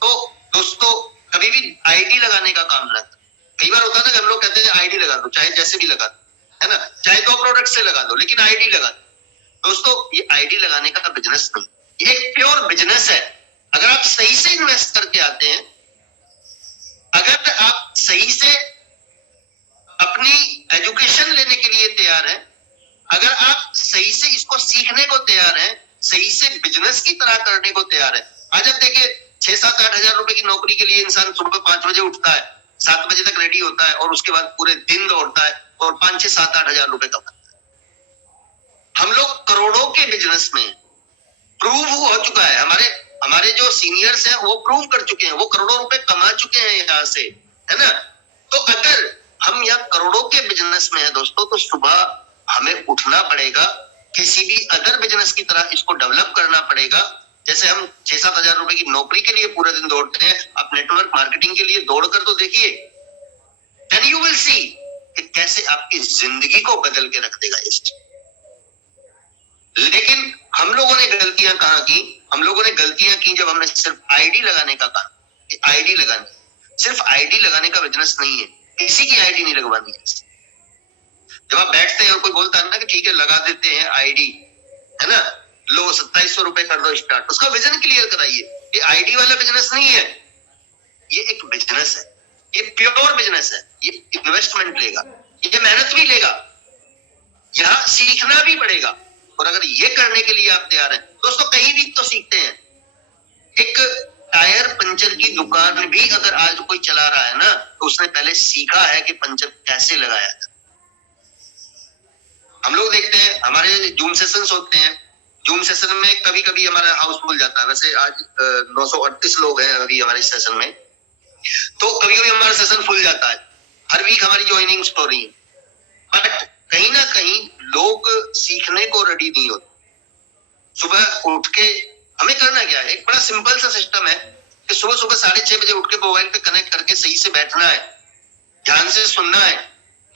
तो दोस्तों कभी भी आईडी लगाने का काम ना करें। कई बार होता है ना कि हम लोग कहते हैं आईडी लगा दो, चाहे जैसे भी लगा दो, है ना, चाहे 2 प्रोडक्ट से लगा दो, लेकिन आईडी लगा दो। दोस्तों ये आईडी लगाने का बिजनेस नहीं, ये एक प्योर बिजनेस है। अगर आप सही से इन्वेस्ट करके आते हैं, अगर आप सही से अपनी एजुकेशन लेने के लिए तैयार हैं, अगर आप सही से इसको सीखने को तैयार हैं, सही से बिजनेस की तरह करने को तैयार है। आज आप देखिए 6-7-8 हजार रुपए की नौकरी के लिए इंसान सुबह 5 बजे उठता है, 7 बजे तक रेडी होता है और उसके बाद पूरे दिन दौड़ता है और 5-6-7-8 हजार रुपए कमाता है। हम लोग करोड़ों के बिजनेस में प्रूव हो चुका है, हमारे जो सीनियर्स हैं वो प्रूव कर चुके हैं, वो करोड़ों रुपए कमा चुके हैं यहाँ से, है ना। तो अगर हम यहाँ करोड़ों के बिजनेस में है दोस्तों, तो सुबह हमें उठना पड़ेगा, किसी भी अदर बिजनेस की तरह इसको डेवलप करना पड़ेगा। जैसे हम 6-7 हजार रुपए की नौकरी के लिए पूरे दिन दौड़ते हैं, आप नेटवर्क मार्केटिंग के लिए दौड़ कर तो देखिए, देन यू विल सी कि कैसे आपकी जिंदगी को बदल के रख देगा इस चीज। लेकिन हम लोगों ने गलतियां कहाँ की? हम लोगों ने गलतियां की जब हमने सिर्फ आईडी लगाने का काम, आईडी लगाने, सिर्फ आईडी लगाने का बिजनेस नहीं है, किसी की आईडी नहीं लगवानी है। जब आप बैठते हैं और कोई बोलता है ना कि ठीक है लगा देते हैं आईडी, है ना, लो 2700 रुपए कर दो स्टार्ट, उसका विजन क्लियर कराइए। ये आईडी वाला बिजनेस नहीं है, ये एक बिजनेस है, ये प्योर बिजनेस है, ये इन्वेस्टमेंट लेगा, ये मेहनत भी लेगा, यहाँ सीखना भी पड़ेगा। और अगर ये करने के लिए आप तैयार हैं दोस्तों, कहीं भी तो सीखते हैं। एक टायर पंचर की दुकान भी अगर आज कोई चला रहा है ना, तो उसने पहले सीखा है कि पंचर कैसे लगाया जाए। हम लोग देखते हैं हमारे जूम सेशंस होते हैं, जूम सेशन में कभी कभी हमारा हाउस फुल जाता है। वैसे आज 938 लोग हैं अभी हमारे सेशन में, तो कभी कभी हमारा सेशन फुल जाता है, हर वीक हमारी ज्वाइनिंग्स हो रही है, बट कहीं ना कहीं लोग सीखने को रेडी नहीं होते। सुबह उठ के हमें करना क्या है, एक बड़ा सिंपल सा सिस्टम है कि सुबह सुबह 6:30 बजे उठ के मोबाइल पे कनेक्ट करके सही से बैठना है, ध्यान से सुनना है।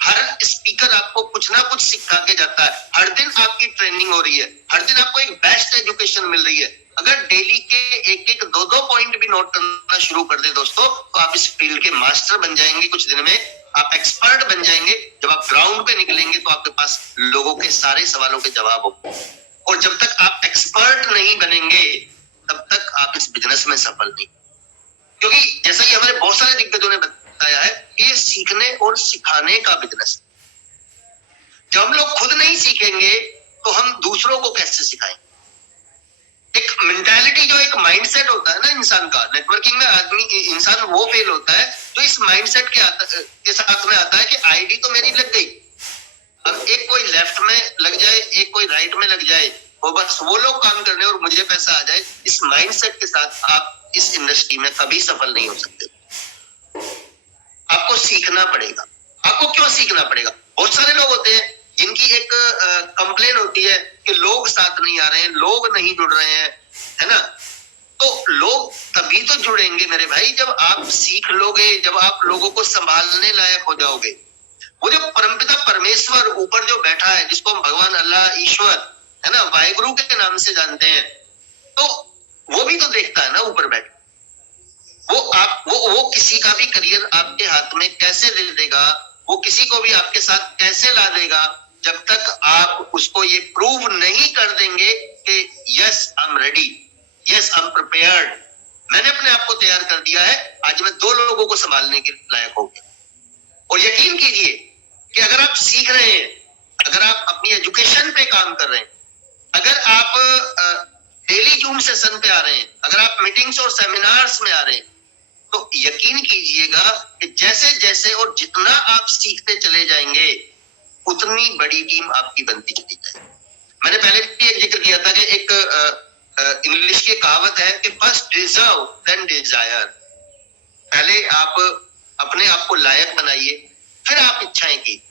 हर स्पीकर आपको कुछ ना कुछ सिखा के जाता है, हर दिन आपकी ट्रेनिंग हो रही है, हर दिन आपको एक बेस्ट एजुकेशन मिल रही है। अगर डेली के एक 2 पॉइंट भी नोट करना शुरू कर दे दोस्तों, तो आप इस फील्ड के मास्टर बन जाएंगे। कुछ दिन में आप एक्सपर्ट बन जाएंगे। जब आप ग्राउंड पे निकलेंगे तो आपके पास लोगों के सारे सवालों के जवाब होंगे। और जब तक आप एक्सपर्ट नहीं बनेंगे तब तक आप इस बिजनेस में सफल नहीं, क्योंकि जैसा कि हमारे बहुत सारे दिग्गजों ने बताया है, ये सीखने और सिखाने का बिजनेस। जब हम लोग खुद नहीं सीखेंगे तो हम दूसरों को कैसे सिखाएंगे? एक मेंटालिटी, जो एक माइंडसेट होता है ना इंसान का, नेटवर्किंग में आदमी इंसान वो फेल होता है जो इस माइंडसेट के साथ में आता है कि आईडी तो मेरी लग गई, अब एक कोई लेफ्ट में लग जाए, एक कोई राइट में लग जाए, वो बस वो लोग काम करने और मुझे पैसा आ जाए। इस माइंडसेट के साथ आप इस इंडस्ट्री में कभी सफल नहीं हो सकते। आपको सीखना पड़ेगा। आपको क्यों सीखना पड़ेगा? बहुत सारे लोग होते हैं जिनकी एक कंप्लेन होती है कि लोग साथ नहीं आ रहे हैं, लोग नहीं जुड़ रहे हैं, है ना। तो लोग तभी तो जुड़ेंगे मेरे भाई जब आप सीख लोगे, जब आप लोगों को संभालने लायक हो जाओगे। वो जो परमपिता परमेश्वर ऊपर जो बैठा है, जिसको हम भगवान अल्लाह ईश्वर, है ना, वाहिगुरु के नाम से जानते हैं, तो वो भी तो देखता है ना ऊपर बैठ। वो किसी का भी करियर आपके हाथ में कैसे दे देगा, वो किसी को भी आपके साथ कैसे ला देगा, जब तक आप उसको ये प्रूव नहीं कर देंगे कि yes I am ready, yes I am prepared, मैंने अपने आप को तैयार कर दिया है, आज मैं 2 लोगों को संभालने के लायक हो गया। और यकीन कीजिए कि अगर आप सीख रहे हैं, अगर आप अपनी एजुकेशन पे काम कर रहे हैं, अगर आप डेली जूम सेशन पे आ रहे हैं, अगर आप मीटिंग्स और सेमिनार्स में आ रहे हैं, तो यकीन कीजिएगा कि जैसे जैसे और जितना आप सीखते चले जाएंगे उतनी बड़ी टीम आपकी बनती चली जाएगी। मैंने पहले भी एक जिक्र किया था कि एक इंग्लिश की कहावत है कि फर्स्ट डिजर्व देन डिजायर। पहले आप अपने आप को लायक बनाइए, फिर आप इच्छाएं की।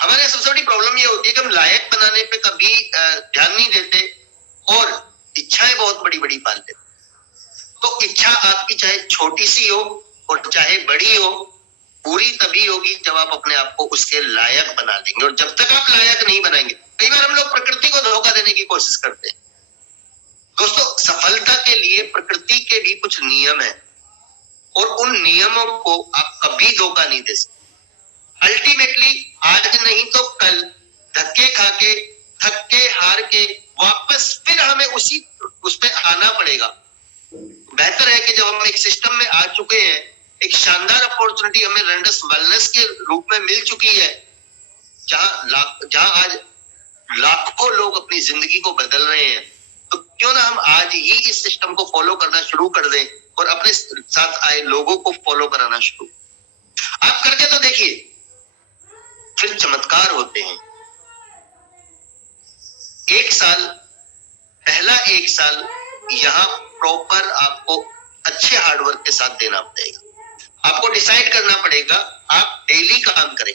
हमारे यहाँ सबसे बड़ी प्रॉब्लम ये होती है कि हम लायक बनाने पे कभी ध्यान नहीं देते और इच्छाएं बहुत बड़ी बड़ी पाल लेते। तो इच्छा आपकी चाहे छोटी सी हो और चाहे बड़ी हो, पूरी तभी होगी जब आप अपने आप को उसके लायक बना लेंगे। और जब तक आप लायक नहीं बनाएंगे, कई बार हम लोग प्रकृति को धोखा देने की कोशिश करते हैं। दोस्तों, सफलता के लिए प्रकृति के भी कुछ नियम है और उन नियमों को आप कभी धोखा नहीं दे सकते। अल्टीमेटली आज नहीं तो कल धक्के खा के, थक के, हार के वापस फिर हमें उस पे आना पड़ेगा। बेहतर है कि जब हम एक सिस्टम में आ चुके हैं, एक शानदार अपॉर्चुनिटी हमें रैंडस वेलनेस के रूप में मिल चुकी है, जहां आज लाखों लोग अपनी जिंदगी को बदल रहे हैं, तो क्यों ना हम आज ही इस सिस्टम को फॉलो करना शुरू कर दें और अपने साथ आए लोगों को फॉलो कराना शुरू। आप करके तो देखिए, फिर चमत्कार होते हैं। पहला एक साल यहाँ प्रॉपर आपको अच्छे हार्डवर्क के साथ देना पड़ेगा। आपको डिसाइड करना पड़ेगा आप डेली काम करें।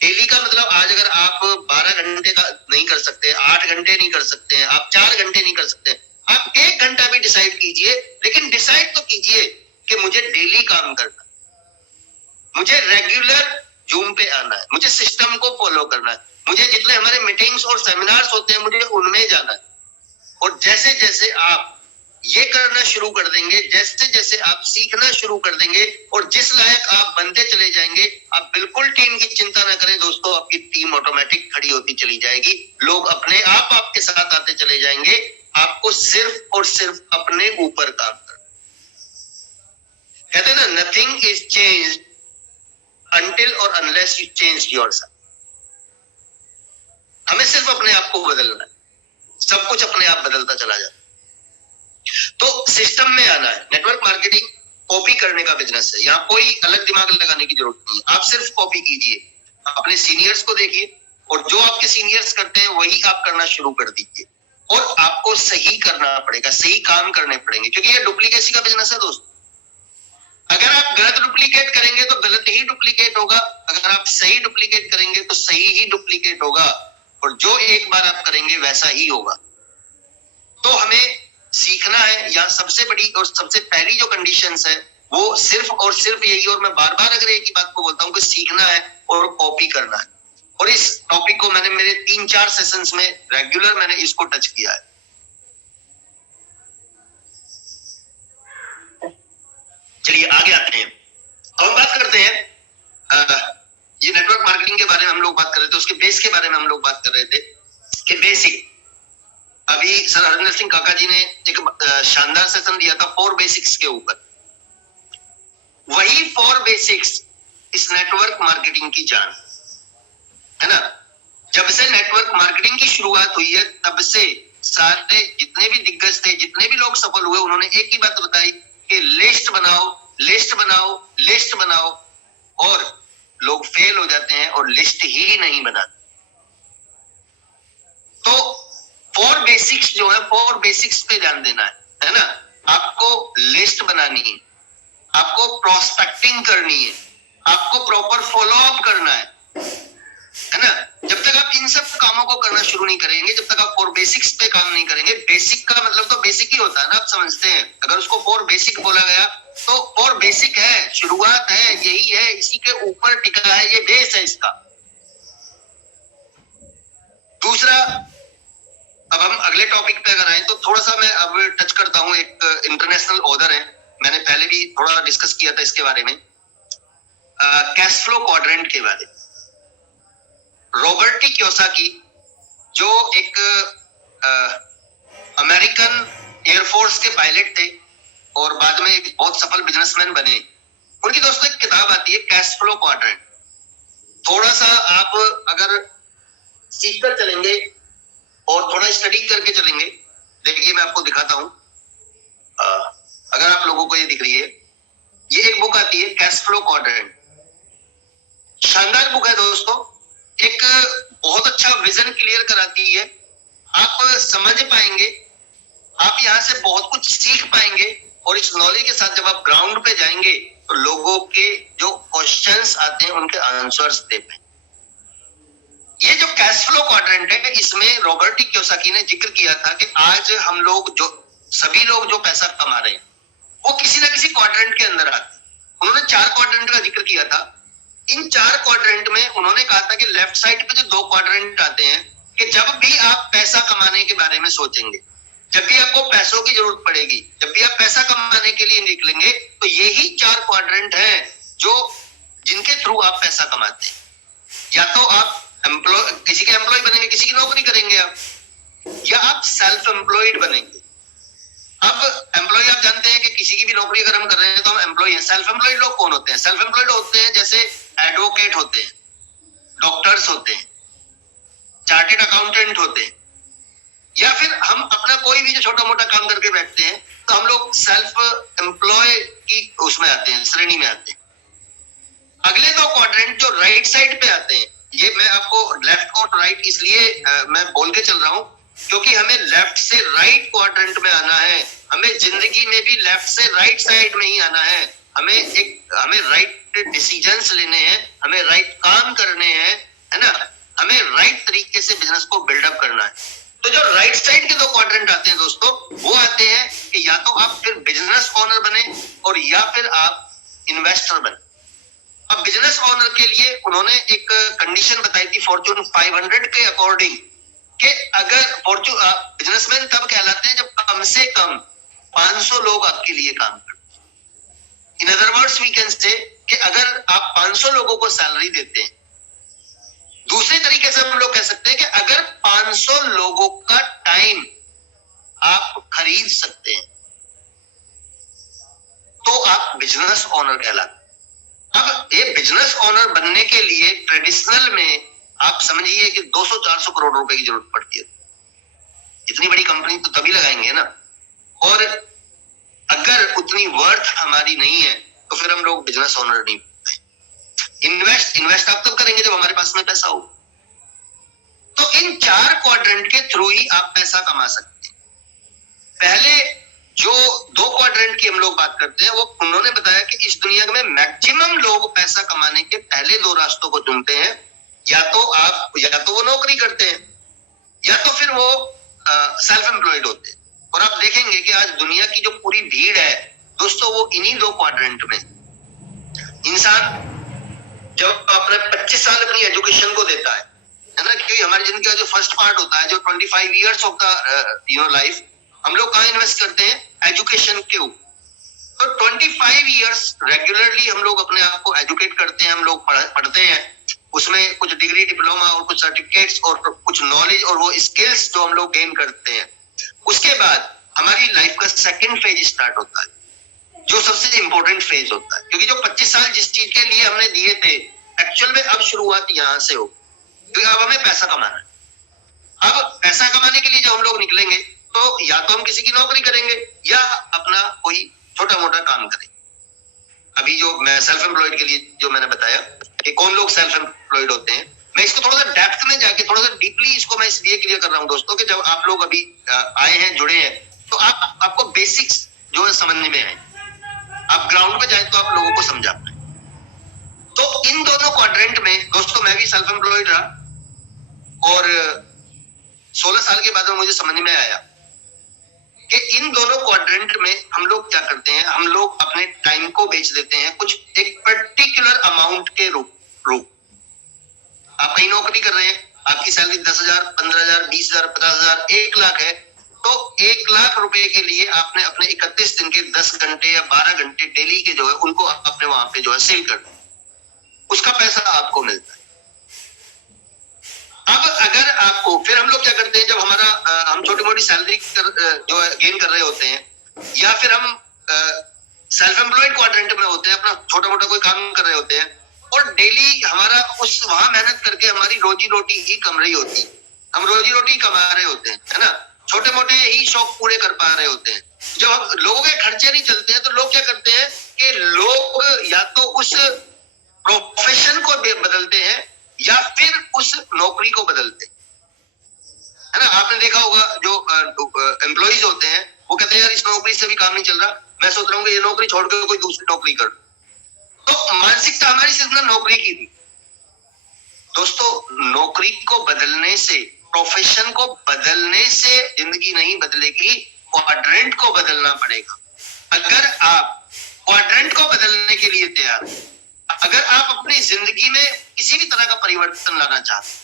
डेली का मतलब आज अगर आप 12 घंटे का नहीं कर सकते, 8 घंटे नहीं कर सकते हैं, आप 4 घंटे नहीं कर सकते, आप 1 घंटा भी डिसाइड कीजिए। लेकिन डिसाइड तो कीजिए कि मुझे डेली काम करना, मुझे रेगुलर जूम पे आना है, मुझे सिस्टम को फॉलो करना है, मुझे जितने हमारे मीटिंग्स और सेमिनार्स होते हैं मुझे उनमें जाना है। और जैसे जैसे आप ये करना शुरू कर देंगे, जैसे जैसे आप सीखना शुरू कर देंगे और जिस लायक आप बनते चले जाएंगे, आप बिल्कुल टीम की चिंता ना करें दोस्तों, आपकी टीम ऑटोमेटिक खड़ी होती चली जाएगी। लोग अपने आप आपके साथ आते चले जाएंगे। आपको सिर्फ और सिर्फ अपने ऊपर काम करना। कहते हैं ना, nothing is changed until or unless you change yourself। हमें सिर्फ अपने आप को बदलना है, सब कुछ अपने आप बदलता चला जाता है। तो सिस्टम में आना है। नेटवर्क मार्केटिंग कॉपी करने का बिजनेस है, यहाँ कोई अलग दिमाग लगाने की जरूरत नहीं है। आप सिर्फ कॉपी कीजिए, अपने सीनियर्स को देखिए और जो आपके सीनियर्स करते हैं वही आप करना शुरू कर दीजिए। और आपको सही करना पड़ेगा, सही काम करने पड़ेंगे, क्योंकि ये डुप्लीकेसी का बिजनेस है दोस्तों। अगर आप गलत डुप्लीकेट करेंगे तो गलत ही डुप्लीकेट होगा, अगर आप सही डुप्लीकेट करेंगे तो सही ही डुप्लीकेट होगा, और जो एक बार आप करेंगे वैसा ही होगा। तो हमें सीखना है। यहाँ सबसे बड़ी और सबसे पहली जो कंडीशंस है वो सिर्फ और सिर्फ यही, और मैं बार बार अगर एक ही बात को बोलता हूँ कि सीखना है और कॉपी करना है। और इस टॉपिक को मैंने मेरे 3-4 सेशंस में रेगुलर मैंने इसको टच किया है। चलिए आगे आते हैं। अब हम बात करते हैं, ये नेटवर्क मार्केटिंग के बारे में हम लोग बात कर रहे थे, उसके बेस के बारे में हम लोग बात कर रहे थे कि बेसिक। अभी सर हरिंदर सिंह काका जी ने एक शानदार सेशन दिया था 4 बेसिक्स के ऊपर। वही 4 बेसिक्स इस नेटवर्क मार्केटिंग की जान है ना। जब से नेटवर्क मार्केटिंग की शुरुआत हुई है तब से सारे जितने भी दिग्गज थे, जितने भी लोग सफल हुए, उन्होंने एक ही बात बताई कि लिस्ट बनाओ, लिस्ट बनाओ, लिस्ट बनाओ। और लोग फेल हो जाते हैं और लिस्ट ही नहीं बनाते। तो 4 बेसिक्स जो है, 4 बेसिक्स पे ध्यान देना है ना। आपको लिस्ट बनानी है, आपको प्रोस्पेक्टिंग करनी है, आपको प्रॉपर फॉलो अप करना है ना। जब तक आप इन सब कामों को करना शुरू नहीं करेंगे, जब तक आप 4 बेसिक्स पे काम नहीं करेंगे, बेसिक का मतलब तो बेसिक ही होता है ना, आप समझते हैं। अगर उसको 4 बेसिक बोला गया तो 4 बेसिक है, शुरुआत है, यही है, इसी के ऊपर टिका है, ये बेस है इसका। दूसरा, अब हम अगले टॉपिक पे अगर आए तो थोड़ा सा मैं अब टच करता हूं। एक इंटरनेशनल ऑथर है, मैंने पहले भी थोड़ा डिस्कस किया था इसके बारे में, कैश फ्लो क्वाड्रेंट के बारे में। रॉबर्ट टी कियोसाकी जो एक अमेरिकन एयरफोर्स के पायलट थे और बाद में एक बहुत सफल बिजनेसमैन बने, उनकी दोस्तों एक किताब आती है कैश फ्लो क्वाड्रेंट। थोड़ा सा आप अगर सीखकर चलेंगे और थोड़ा स्टडी करके चलेंगे, देखिए मैं आपको दिखाता हूं, अगर आप लोगों को ये दिख रही है, ये एक बुक आती है कैश फ्लो क्वाड्रेंट। शानदार बुक है दोस्तों, एक बहुत अच्छा विजन क्लियर कराती है। आप समझ पाएंगे आप यहाँ से बहुत कुछ सीख पाएंगे और इस नॉलेज के साथ जब आप ग्राउंड पे जाएंगे तो लोगों के जो क्वेश्चंस आते हैं उनके आंसर्स दे पाएंगे। ये जो कैश फ्लो क्वाड्रेंट है, इसमें रॉबर्ट कियोसाकी ने जिक्र किया था कि आज हम लोग जो सभी लोग जो पैसा कमा रहे हैं वो किसी ना किसी क्वाड्रेंट के अंदर आते हैं। उन्होंने 4 क्वाड्रेंट का जिक्र किया था। इन 4 क्वाड्रेंट में उन्होंने कहा था कि लेफ्ट साइड पे जो 2 क्वाड्रेंट आते हैं कि जब भी आप पैसा कमाने के बारे में सोचेंगे, जब भी आपको पैसों की जरूरत पड़ेगी, जब भी आप पैसा कमाने के लिए निकलेंगे, तो यही 4 क्वाड्रेंट हैं जो जिनके थ्रू आप पैसा कमाते हैं। या तो आप किसी के एम्प्लॉय बनेंगे, किसी की नौकरी करेंगे आप, या आप सेल्फ एम्प्लॉयड बनेंगे। अब एम्प्लॉय आप जानते हैं कि किसी की भी नौकरी अगर हम कर रहे हैं तो हम एम्प्लॉय हैं। सेल्फ एम्प्लॉयड लोग कौन होते हैं? सेल्फ एम्प्लॉयड होते हैं जैसे एडवोकेट होते हैं, डॉक्टर्स होते हैं, चार्टेड अकाउंटेंट होते हैं, या फिर हम अपना कोई भी जो छोटा मोटा काम करके बैठते हैं तो हम लोग सेल्फ एम्प्लॉय की उसमें आते हैं, श्रेणी में आते हैं। अगले 2 क्वाड्रेंट जो राइट साइड पे आते हैं, ये मैं आपको लेफ्ट और राइट इसलिए मैं बोल के चल रहा हूं क्योंकि हमें लेफ्ट से राइट क्वाड्रेंट में आना है। हमें जिंदगी में भी लेफ्ट से राइट साइड में ही आना है। हमें राइट डिसीजंस लेने हैं, हमें राइट काम करने हैं, है ना। हमें राइट तरीके से बिजनेस को बिल्डअप करना है। तो जो राइट साइड के 2 क्वाड्रेंट आते हैं दोस्तों, वो आते हैं कि या तो आप फिर बिजनेस ओनर बने और या फिर आप इन्वेस्टर बने। अब बिजनेस ओनर के लिए उन्होंने एक कंडीशन बताई थी फॉर्च्यून 500 के अकॉर्डिंग कि अगर बिजनेसमैन तब कहलाते हैं जब कम से कम 500 लोग आपके लिए काम करते हैं। In other words we can say कि अगर आप 500 लोगों को सैलरी देते हैं, दूसरे तरीके से हम लोग कह सकते हैं कि अगर 500 लोगों का टाइम आप खरीद सकते हैं तो आप बिजनेस ओनर कहलाते हैं। अब ये बिजनेस ओनर बनने के लिए ट्रेडिशनल में आप समझिए कि 200-400 करोड़ रुपए की जरूरत पड़ती है। इतनी बड़ी कंपनी तो तभी लगाएंगे ना, और अगर उतनी वर्थ हमारी नहीं है तो फिर हम लोग बिजनेस ओनर नहीं। इन्वेस्ट आप तब करेंगे जब हमारे पास में पैसा हो। तो इन 4 क्वाड्रेंट के थ्रू ही आप पैसा कमा सकते हैं। पहले जो 2 क्वाड्रेंट की हम लोग बात करते हैं, वो उन्होंने बताया कि इस दुनिया में मैक्सिमम लोग पैसा कमाने के पहले 2 रास्तों को चुनते हैं। या तो वो नौकरी करते हैं या तो फिर वो सेल्फ एम्प्लॉयड होते हैं। और आप देखेंगे कि आज दुनिया की जो पूरी भीड़ है दोस्तों, वो इन्हीं 2 क्वाड्रेंट में। इंसान जब अपने 25 साल अपनी एजुकेशन को देता है ना, क्योंकि हमारी जिंदगी का जो फर्स्ट पार्ट होता है, जो 25 इयर्स ऑफ द लाइफ, हम लोग कहाँ इन्वेस्ट करते हैं? एजुकेशन के ऊपर। तो 25 इयर्स रेगुलरली हम लोग अपने आप को एजुकेट करते हैं, हम लोग पढ़ते हैं, उसमें कुछ डिग्री, डिप्लोमा और कुछ सर्टिफिकेट्स और कुछ नॉलेज और वो स्किल्स जो हम लोग गेन करते हैं। उसके बाद हमारी लाइफ का सेकंड फेज स्टार्ट होता है, जो सबसे इंपॉर्टेंट फेज होता है, क्योंकि जो 25 साल जिस चीज के लिए हमने दिए थे, एक्चुअल में अब शुरुआत यहां से हो, क्योंकि अब हमें पैसा कमाना है। अब पैसा कमाने के लिए जब हम लोग निकलेंगे तो या तो हम किसी की नौकरी करेंगे या अपना कोई छोटा मोटा काम करेंगे। अभी जो मैं सेल्फ एम्प्लॉयड के लिए जो मैंने बताया कि कौन लोग सेल्फ एम्प्लॉयड होते हैं, मैं इसको थोड़ा सा डेप्थ में जाके थोड़ा सा डीपली इसको मैं इसलिए क्लियर कर रहा हूं दोस्तों कि जब आप लोग अभी आए हैं, जुड़े हैं, तो आपको बेसिक्स जो है समझने में आए। आप ग्राउंड पे जाए तो आप लोगों को समझा पाए। तो इन दोनों क्वाड्रेंट में दोस्तों मैं भी सेल्फ एम्प्लॉयड रहा और 16 साल के बाद में मुझे समझ में आया कि इन दोनों क्वाड्रेंट में हम लोग क्या करते हैं, हम लोग अपने टाइम को बेच देते हैं कुछ एक पर्टिकुलर अमाउंट के रूप। आप कहीं नौकरी कर रहे हैं, आपकी सैलरी 10,000, 15,000, 20,000, 50,000, 1 लाख है, तो 1 लाख रुपए के लिए आपने अपने 31 दिन के 10 घंटे या 12 घंटे डेली के जो है उनको आपने वहां पे जो है सेल कर दिया, उसका पैसा आपको मिलता है। अब अगर आपको फिर हम लोग क्या करते हैं, जब हम छोटी मोटी सैलरी जो है गेन कर रहे होते हैं या फिर हम सेल्फ एम्प्लॉयड क्वाड्रेंट में होते हैं, अपना छोटा मोटा कोई काम कर रहे होते हैं और डेली हमारा वहां मेहनत करके हमारी रोजी रोटी ही कम रही होती, हम रोजी रोटी कमा रहे होते हैं, है ना, छोटे मोटे ही शौक पूरे कर पा रहे होते हैं। जब लोगों के खर्चे नहीं चलते हैं तो लोग क्या करते हैं कि लोग या तो उस प्रोफेशन को बदलते हैं या फिर उस नौकरी को बदलते हैं। है ना। आपने देखा होगा जो एम्प्लॉइज होते हैं वो कहते हैं यार इस नौकरी से भी काम नहीं चल रहा, मैं सोच रहा हूँ कि ये नौकरी छोड़ के कोई दूसरी नौकरी कर। तो मानसिकता हमारी सिर्फ ना नौकरी की थी। दोस्तों, नौकरी को बदलने से, प्रोफेशन को बदलने से जिंदगी नहीं बदलेगी, क्वाड्रेंट को बदलना पड़ेगा। अगर आप क्वाड्रेंट को बदलने के लिए तैयार हैं, अगर आप अपनी जिंदगी में किसी भी तरह का परिवर्तन लाना चाहते हैं,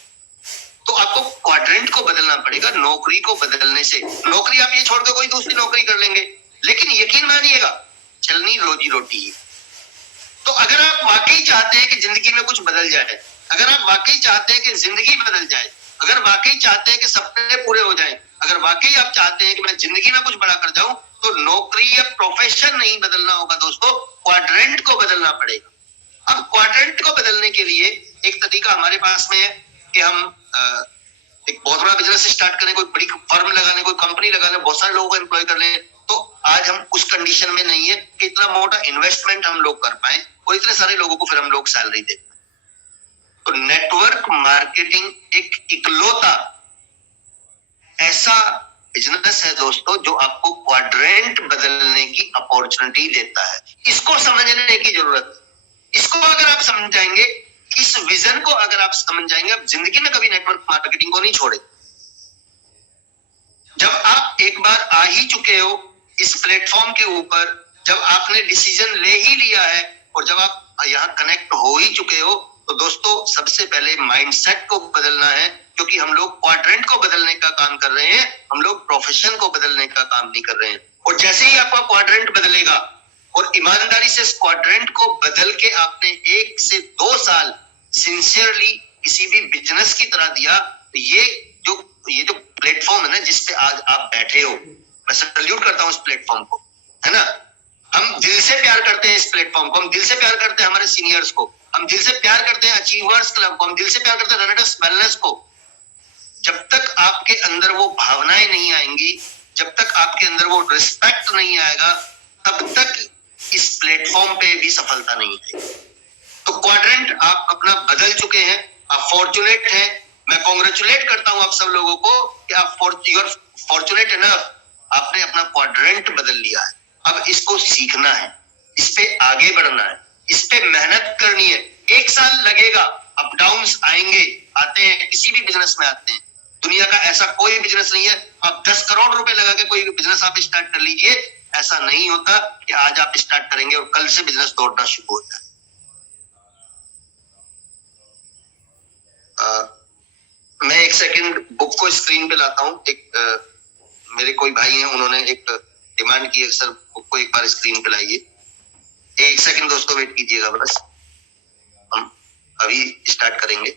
तो आपको क्वाड्रेंट को बदलना पड़ेगा। नौकरी को बदलने से, नौकरी आप ये छोड़कर कोई दूसरी नौकरी कर लेंगे, लेकिन यकीन मानिएगा चलनी रोजी रोटी है। तो अगर आप वाकई चाहते हैं कि जिंदगी में कुछ बदल जाए, अगर आप वाकई चाहते हैं कि जिंदगी बदल जाए, अगर वाकई चाहते हैं कि सपने पूरे हो जाए, अगर वाकई आप चाहते हैं कि मैं जिंदगी में कुछ बड़ा कर जाऊं, तो नौकरी या प्रोफेशन नहीं बदलना होगा दोस्तों, क्वाड्रेंट को बदलना पड़ेगा। अब क्वाड्रेंट को बदलने के लिए एक तरीका हमारे पास में है कि हम एक बहुत बड़ा बिजनेस स्टार्ट करें, कोई बड़ी फर्म लगा लें, कोई कंपनी लगा लें, बहुत सारे लोगों को एम्प्लॉय कर लें। तो आज हम उस कंडीशन में नहीं है कि इतना मोटा इन्वेस्टमेंट हम लोग कर पाए और इतने सारे लोगों को फिर हम लोग सैलरी दे। तो नेटवर्क मार्केटिंग एक इकलौता ऐसा बिजनेस है दोस्तों जो आपको क्वाड्रेंट बदलने की अपॉर्चुनिटी देता है। इसको समझने की जरूरत है। इसको अगर आप समझ जाएंगे, इस विजन को अगर आप समझ जाएंगे, आप जिंदगी में कभी नेटवर्क मार्केटिंग को नहीं छोड़े। जब आप एक बार आ ही चुके हो इस प्लेटफॉर्म के ऊपर, जब आपने डिसीजन ले ही लिया है और जब आप यहाँ कनेक्ट हो ही चुके हो, तो दोस्तों सबसे पहले माइंडसेट को बदलना है, क्योंकि हम लोग क्वाड्रेंट को बदलने का काम कर रहे हैं, हम लोग प्रोफेशन को बदलने का काम नहीं कर रहे हैं। और जैसे ही आपका क्वाड्रेंट बदलेगा और ईमानदारी से क्वाड्रेंट को बदल के आपने 1 से 2 साल सिंसियरली किसी भी बिजनेस की तरह दिया, तो ये जो प्लेटफॉर्म है ना जिसपे आज आप बैठे हो, मैं सैल्यूट करता हूँ इस प्लेटफॉर्म को, है ना। हम दिल से प्यार करते हैं इस प्लेटफॉर्म को, हम दिल से प्यार करते हैं हमारे सीनियर्स को, हम दिल से प्यार करते हैं अचीवर्स क्लब को, हम दिल से प्यार करते हैं रनर्स वेलनेस को। जब तक आपके अंदर वो भावनाएं नहीं आएंगी, जब तक आपके अंदर वो रिस्पेक्ट नहीं आएगा, तब तक इस प्लेटफॉर्म पे भी सफलता नहीं आएगी। तो क्वाड्रेंट आप अपना बदल चुके हैं, आप फॉर्चुनेट हैं। मैं कॉन्ग्रेचुलेट करता हूं आप सब लोगों को कि आप फॉर्चुनेट इनफ, आपने अपना क्वाड्रेंट बदल लिया है। अब इसको सीखना है, इस पे आगे बढ़ना है, इस पे मेहनत करनी है। 1 साल लगेगा, अप डाउन्स आएंगे, आते हैं, किसी भी बिजनेस में आते हैं। दुनिया का ऐसा कोई बिजनेस नहीं है आप 10 करोड़ रुपए लगा के कोई बिजनेस आप स्टार्ट कर लीजिए, ऐसा नहीं होता कि आज आप स्टार्ट करेंगे और कल से बिजनेस दौड़ना शुरू हो जाए। मैं एक सेकंड बुक को स्क्रीन पे लाता हूँ। मेरे कोई भाई हैं, उन्होंने एक डिमांड की है, सर बुक को एक बार स्क्रीन पे लाइए। 1 सेकंड दोस्तों वेट कीजिएगा, बस हम अभी स्टार्ट करेंगे।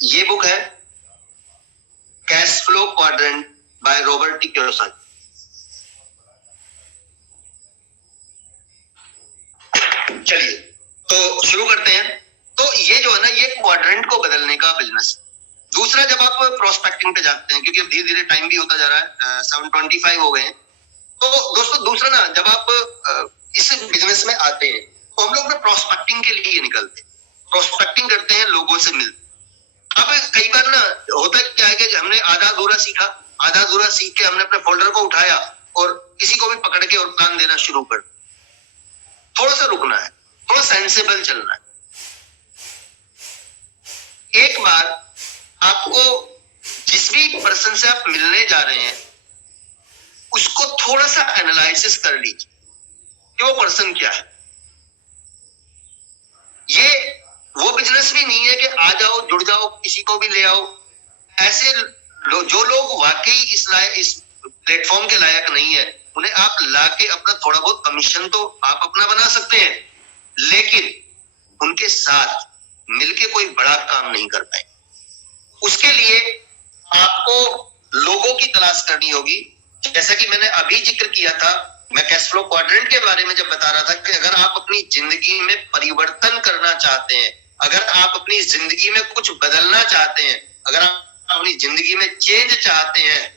ये बुक है cash flow quadrant by Robert T Kiyosaki. चलिए तो शुरू करते हैं। तो ये जो है ना, ये क्वाड्रेंट को बदलने का बिजनेस। दूसरा, जब आप प्रोस्पेक्टिंग पे जाते हैं, क्योंकि अब धीरे धीरे टाइम भी होता जा रहा है, 7:25 हो गए हैं, तो दोस्तों दूसरा ना, जब आप इस बिजनेस में आते हैं तो हम लोग ना प्रोस्पेक्टिंग के लिए निकलते हैं, प्रोस्पेक्टिंग करते हैं, लोगों से मिलते। अब कई बार ना होता क्या है कि हमने आधा अधूरा सीखा, आधा अधूरा सीख के हमने अपने फोल्डर को उठाया और किसी को भी पकड़ के और प्लान देना शुरू कर। थोड़ा सा रुकना है, थोड़ा सेंसिबल चलना है। एक बार आपको जिस भी पर्सन से आप मिलने जा रहे हैं उसको थोड़ा सा एनालिसिस कर लीजिए कि वो पर्सन क्या है। ये वो बिजनेस भी नहीं है कि आ जाओ जुड़ जाओ किसी को भी ले आओ। ऐसे जो लोग वाकई इस प्लेटफॉर्म के लायक नहीं है, उन्हें आप लाके अपना थोड़ा बहुत कमीशन तो आप अपना बना सकते हैं, लेकिन उनके साथ मिलके कोई बड़ा काम नहीं कर पाए। उसके लिए आपको लोगों की तलाश करनी होगी। जैसा कि मैंने अभी जिक्र किया था, मैं कैश फ्लो क्वाड्रेंट के बारे में जब बता रहा था कि अगर आप अपनी जिंदगी में परिवर्तन करना चाहते हैं, अगर आप अपनी जिंदगी में कुछ बदलना चाहते हैं, अगर आप अपनी जिंदगी में चेंज चाहते हैं,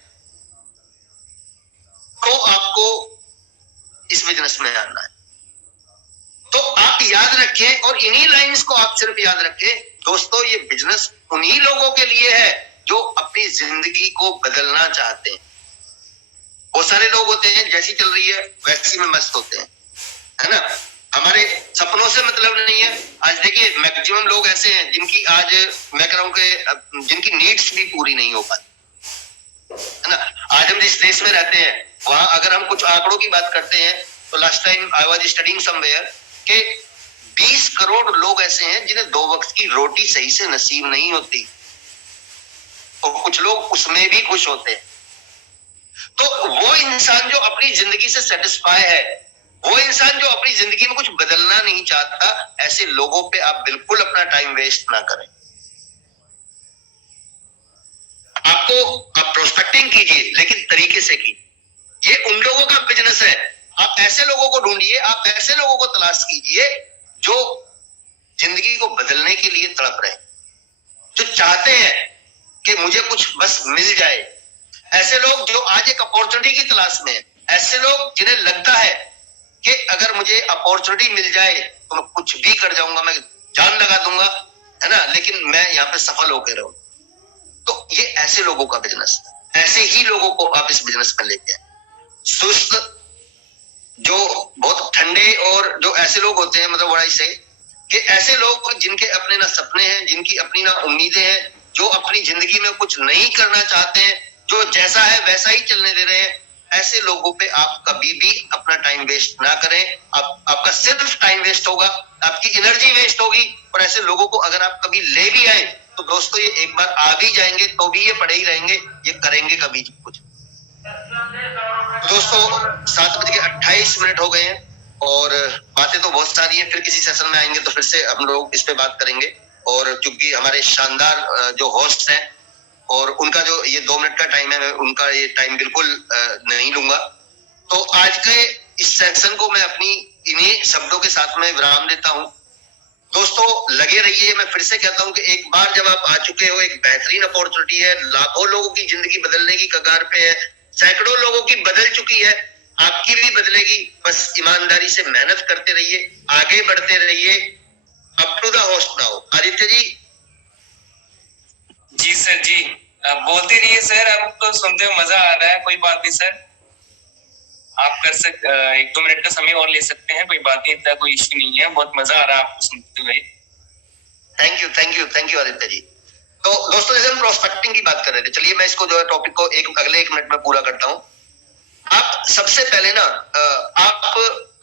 तो आपको इस बिजनेस में आना है। तो आप याद रखें और इन्हीं लाइंस को आप सिर्फ याद रखें दोस्तों, ये बिजनेस उन्हीं लोगों के लिए है जो अपनी जिंदगी को बदलना चाहते हैं। बहुत सारे लोग होते हैं जैसी चल रही है वैसी में मस्त होते हैं, है ना। हमारे सपनों से मतलब नहीं है। आज देखिए मैक्सिमम लोग ऐसे हैं जिनकी आज मैं कह रहा हूँ कि जिनकी नीड्स भी पूरी नहीं हो पाती, है ना। आज हम जिस देश में रहते हैं वहां अगर हम कुछ आंकड़ों की बात करते हैं तो last time I was studying somewhere कि 20 करोड़ लोग ऐसे हैं जिन्हें 2 वक्त की रोटी सही से नसीब नहीं होती, और कुछ लोग उसमें भी खुश होते हैं। तो वो इंसान जो अपनी जिंदगी से सेटिस्फाई है, वो इंसान जो अपनी जिंदगी में कुछ बदलना नहीं चाहता, ऐसे लोगों पे आप बिल्कुल अपना टाइम वेस्ट ना करें। आप प्रोस्पेक्टिंग कीजिए लेकिन तरीके से कीजिए। ये उन लोगों का बिजनेस है। आप ऐसे लोगों को ढूंढिए, आप ऐसे लोगों को तलाश कीजिए जो जिंदगी को बदलने के लिए तड़प रहे, जो चाहते हैं कि मुझे कुछ बस मिल जाए। ऐसे लोग जो आज एक अपॉर्चुनिटी की तलाश में है, ऐसे लोग जिन्हें लगता है कि अगर मुझे अपॉर्चुनिटी मिल जाए तो मैं कुछ भी कर जाऊंगा, मैं जान लगा दूंगा, है ना, लेकिन मैं यहाँ पे सफल होकर रहूं। तो ये ऐसे लोगों का बिजनेस, ऐसे ही लोगों को आप इस बिजनेस में लेके आए। सुस्त, जो बहुत ठंडे, और जो ऐसे लोग होते हैं, मतलब बड़ा से कि ऐसे लोग जिनके अपने ना सपने हैं, जिनकी अपनी ना उम्मीदें हैं, जो अपनी जिंदगी में कुछ नहीं करना चाहते हैं, जो जैसा है वैसा ही चलने दे रहे हैं, ऐसे लोगों पे आप कभी भी अपना टाइम वेस्ट ना करें। आपका सिर्फ टाइम वेस्ट होगा, आपकी एनर्जी वेस्ट होगी। और ऐसे लोगों को अगर आप कभी ले भी आए तो दोस्तों ये एक बार आ भी जाएंगे तो भी ये पड़े ही रहेंगे, ये करेंगे कभी कुछ। दोस्तों 7:28 हो गए हैं और बातें तो बहुत सारी हैं। फिर किसी सेशन में आएंगे तो फिर से हम लोग इस पे बात करेंगे। और क्योंकि हमारे शानदार जो होस्ट हैं और उनका जो ये 2 मिनट का टाइम है, मैं उनका ये टाइम बिल्कुल नहीं लूंगा। तो आज के इस सेशन को मैं अपनी इन्हीं शब्दों के साथ में विराम देता हूँ। दोस्तों लगे रहिए। मैं फिर से कहता हूँ कि एक बार जब आप आ चुके हो, एक बेहतरीन अपॉर्चुनिटी है, लाखों लोगों की जिंदगी बदलने की कगार पे है, सैकड़ों लोगों की बदल चुकी है, आपकी भी बदलेगी। बस ईमानदारी से मेहनत करते रहिए, आगे बढ़ते रहिए। Up to the host now Aditya ji. जी सर जी, बोलते रहिए सर, आपको सुनते हुए मजा आ रहा है। कोई बात नहीं सर, आप कर सकते, 1-2 मिनट का समय और ले सकते हैं, कोई बात नहीं, इतना कोई इश्यू नहीं है। बहुत मजा आ रहा है आपको सुनते हुए। Thank you Aditya ji. तो दोस्तों जैसे हम प्रोस्पेक्टिंग की बात कर रहे थे, चलिए मैं इसको जो है टॉपिक को अगले 1 मिनट में पूरा करता हूँ। आप सबसे पहले ना आप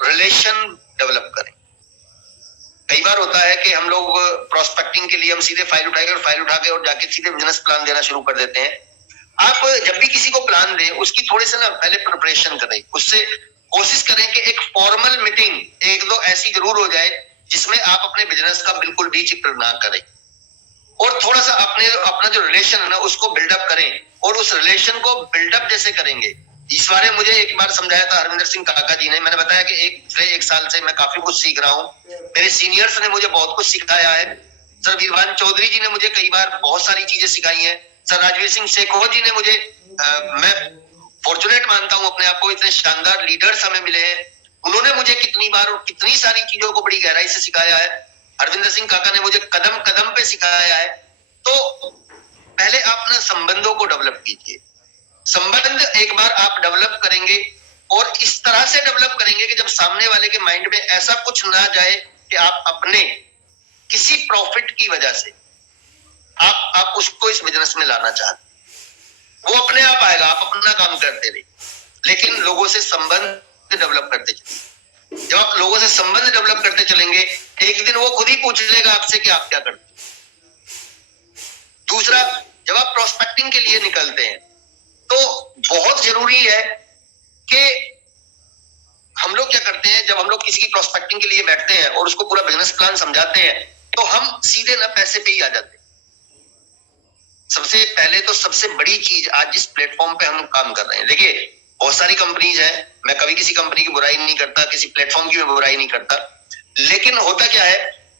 रिलेशन डेवलप करें। कई बार होता है कि हम लोग प्रोस्पेक्टिंग के लिए हम सीधे फाइल उठा के और जाके सीधे बिजनेस प्लान देना शुरू कर देते हैं। आप जब भी किसी को प्लान दें उसकी थोड़े से ना पहले प्रिपरेशन करें, उससे कोशिश करें कि एक फॉर्मल मीटिंग 1-2 ऐसी जरूर हो जाए जिसमें आप अपने बिजनेस का बिल्कुल भी जिक्र ना करें, और थोड़ा सा अपना जो रिलेशन है ना उसको बिल्डअप करें। और उस रिलेशन को बिल्डअप जैसे करेंगे, इस बारे में मुझे एक बार समझाया था हरविंदर सिंह काका जी ने। मैंने बताया कि एक साल से मैं काफी कुछ सीख रहा हूँ। मेरे सीनियर्स ने मुझे बहुत कुछ सिखाया है। सर वीरभान चौधरी जी ने मुझे कई बार बहुत सारी चीजें सिखाई हैं। सर राजवीर सिंह शेखोर जी ने मुझे, मैं फॉर्चुनेट मानता हूँ अपने आप को, इतने शानदार लीडर्स हमें मिले हैं। उन्होंने मुझे कितनी बार और कितनी सारी चीजों को बड़ी गहराई से सिखाया है। हरविंदर सिंह काका ने मुझे कदम कदम पे सिखाया है। तो पहले आप ना संबंधों को डेवलप कीजिए। संबंध एक बार आप डेवलप करेंगे और इस तरह से डेवलप करेंगे कि जब सामने वाले के माइंड में ऐसा कुछ ना जाए कि आप अपने किसी प्रॉफिट की वजह से आप उसको इस बिजनेस में लाना चाहते, वो अपने आप आएगा। आप अपना काम करते रहिए, लेकिन लोगों से संबंध डेवलप करते चलिए। जब आप लोगों से संबंध डेवलप करते चलेंगे, एक दिन वो खुद ही पूछ लेगा आपसे कि आप क्या करते। दूसरा, जब आप प्रोस्पेक्टिंग के लिए निकलते हैं तो बहुत जरूरी है कि हम लोग क्या करते हैं, जब हम लोग किसी की प्रोस्पेक्टिंग के लिए बैठते हैं और उसको पूरा बिजनेस प्लान समझाते हैं तो हम सीधे ना पैसे पे ही आ जाते हैं। सबसे पहले तो सबसे बड़ी चीज आज जिस प्लेटफॉर्म पे हम काम कर रहे हैं, देखिए बहुत सारी कंपनीज हैं, मैं कभी किसी कंपनी की बुराई नहीं करता, किसी प्लेटफॉर्म की मैं बुराई नहीं करता, लेकिन होता क्या है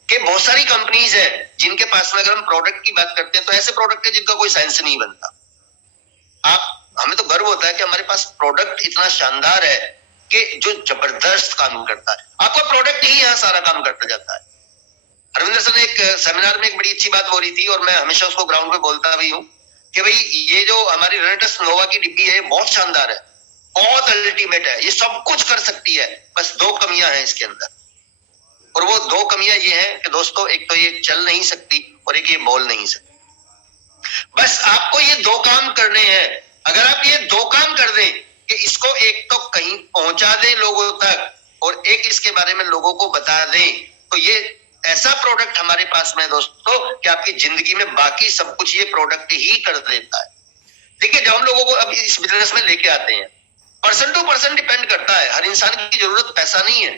कि बहुत सारी कंपनीज है जिनके पास में अगर हम प्रोडक्ट की बात करते हैं तो ऐसे प्रोडक्ट है जिनका कोई साइंस नहीं बनता। हमें तो गर्व होता है कि हमारे पास प्रोडक्ट इतना शानदार है कि जो जबरदस्त काम करता है। आपका प्रोडक्ट ही यहाँ सारा काम करता जाता है। अरविंदर सर ने एक सेमिनार में एक बड़ी अच्छी बात हो रही थी और मैं हमेशा उसको ग्राउंड पे बोलता भी हूँ कि भाई ये जो हमारी रेनेटस नोवा की डिब्बी है बहुत शानदार है, बहुत अल्टीमेट है, ये सब कुछ कर सकती है, बस 2 कमियां हैं इसके अंदर। और वो 2 कमियां ये हैं कि दोस्तों, एक तो ये चल नहीं सकती और एक ये बोल नहीं सकती। बस आपको ये 2 काम करने हैं। अगर आप ये 2 काम कर दें कि इसको एक तो कहीं पहुंचा दें लोगों तक और एक इसके बारे में लोगों को बता दें, तो ये ऐसा प्रोडक्ट हमारे पास में दोस्तों कि आपकी जिंदगी में बाकी सब कुछ ये प्रोडक्ट ही कर देता है। देखिए, जब हम लोगों को अब इस बिजनेस में लेके आते हैं, पर्सन टू पर्सन डिपेंड करता है। हर इंसान की जरूरत पैसा नहीं है,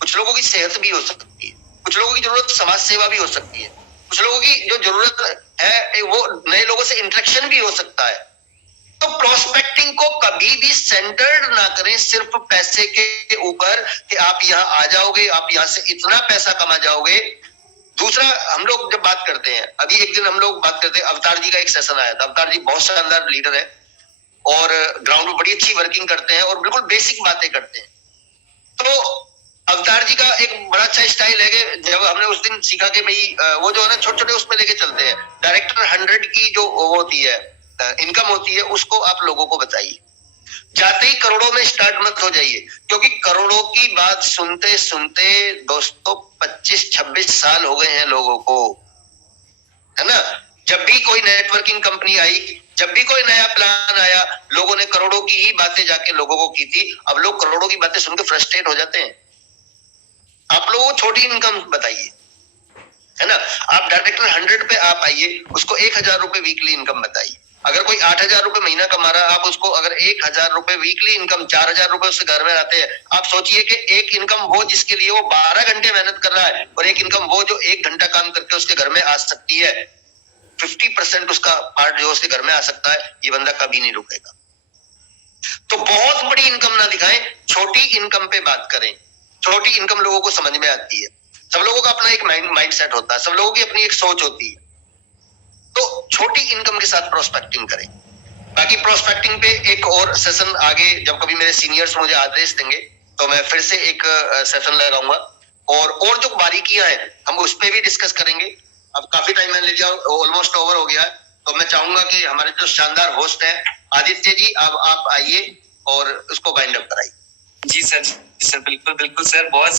कुछ लोगों की सेहत भी हो सकती है, कुछ लोगों की जरूरत समाज सेवा भी हो सकती है, कुछ लोगों की जो जरूरत है वो नए लोगों से इंटरेक्शन भी हो सकता है। तो प्रोस्पेक्टिंग को कभी भी सेंटर्ड ना करें सिर्फ पैसे के ऊपर कि आप यहाँ आ जाओगे, आप यहाँ से इतना पैसा कमा जाओगे। दूसरा, हम लोग जब बात करते हैं, अभी एक दिन हम लोग बात करते हैं, अवतार जी का एक सेशन आया था। अवतार जी बहुत शानदार लीडर है और ग्राउंड में बड़ी अच्छी वर्किंग करते हैं और बिल्कुल बेसिक बातें करते हैं। तो अवतार जी का एक बड़ा अच्छा स्टाइल है कि जब हमने उस दिन सीखा कि भाई वो जो है ना छोटे छोटे उसमें लेके चलते हैं, डायरेक्टर 100 की जो वो होती है इनकम होती है, उसको आप लोगों को बताइए। जाते ही करोड़ों में स्टार्ट मत हो जाइए, क्योंकि करोड़ों की बात सुनते सुनते दोस्तों 25-26 साल हो गए हैं लोगों को, है ना। जब भी कोई नेटवर्किंग कंपनी आई, जब भी कोई नया प्लान आया, लोगों ने करोड़ों की ही बातें जाके लोगों को की थी। अब लोग करोड़ों की बातें सुनकर फ्रस्ट्रेट हो जाते हैं। आप लोगों को छोटी इनकम बताइए, है ना। आप डायरेक्टर 100 पे आप आइए, उसको 1000 रुपए वीकली इनकम बताइए। अगर कोई 8000 रुपए महीना कमा रहा है, आप उसको अगर 1000 रुपए वीकली इनकम, 4000 रुपए उससे घर में आते हैं। आप सोचिए कि एक इनकम वो जिसके लिए वो 12 घंटे मेहनत कर रहा है और एक इनकम वो जो 1 घंटा काम करके उसके घर में आ सकती है। 50% उसका पार्ट जो उसके घर में आ सकता है, ये बंदा कभी नहीं रुकेगा। तो बहुत बड़ी इनकम ना दिखाएं, छोटी इनकम पे बात करें। छोटी इनकम लोगों को समझ में आती है। सब लोगों का अपना एक माइंड सेट होता है, सब लोगों की अपनी एक सोच होती है। तो छोटी इनकम के साथ प्रोस्पेक्टिंग करें। बाकी प्रोस्पेक्टिंग पे एक और सेशन आगे जब कभी मेरे सीनियर्स मुझे आदेश देंगे तो मैं फिर से एक सेशन लगाऊंगा और जो बारीकियां हैं हम उस पर भी डिस्कस करेंगे। अब काफी टाइम मैंने ले लिया, ऑलमोस्ट ओवर हो गया है, तो मैं चाहूंगा कि हमारे जो शानदार होस्ट है आदित्य जी, अब आप आइए और उसको बाइंड अप कराइए। जी सर, बिल्कुल बिल्कुल सर, बहुत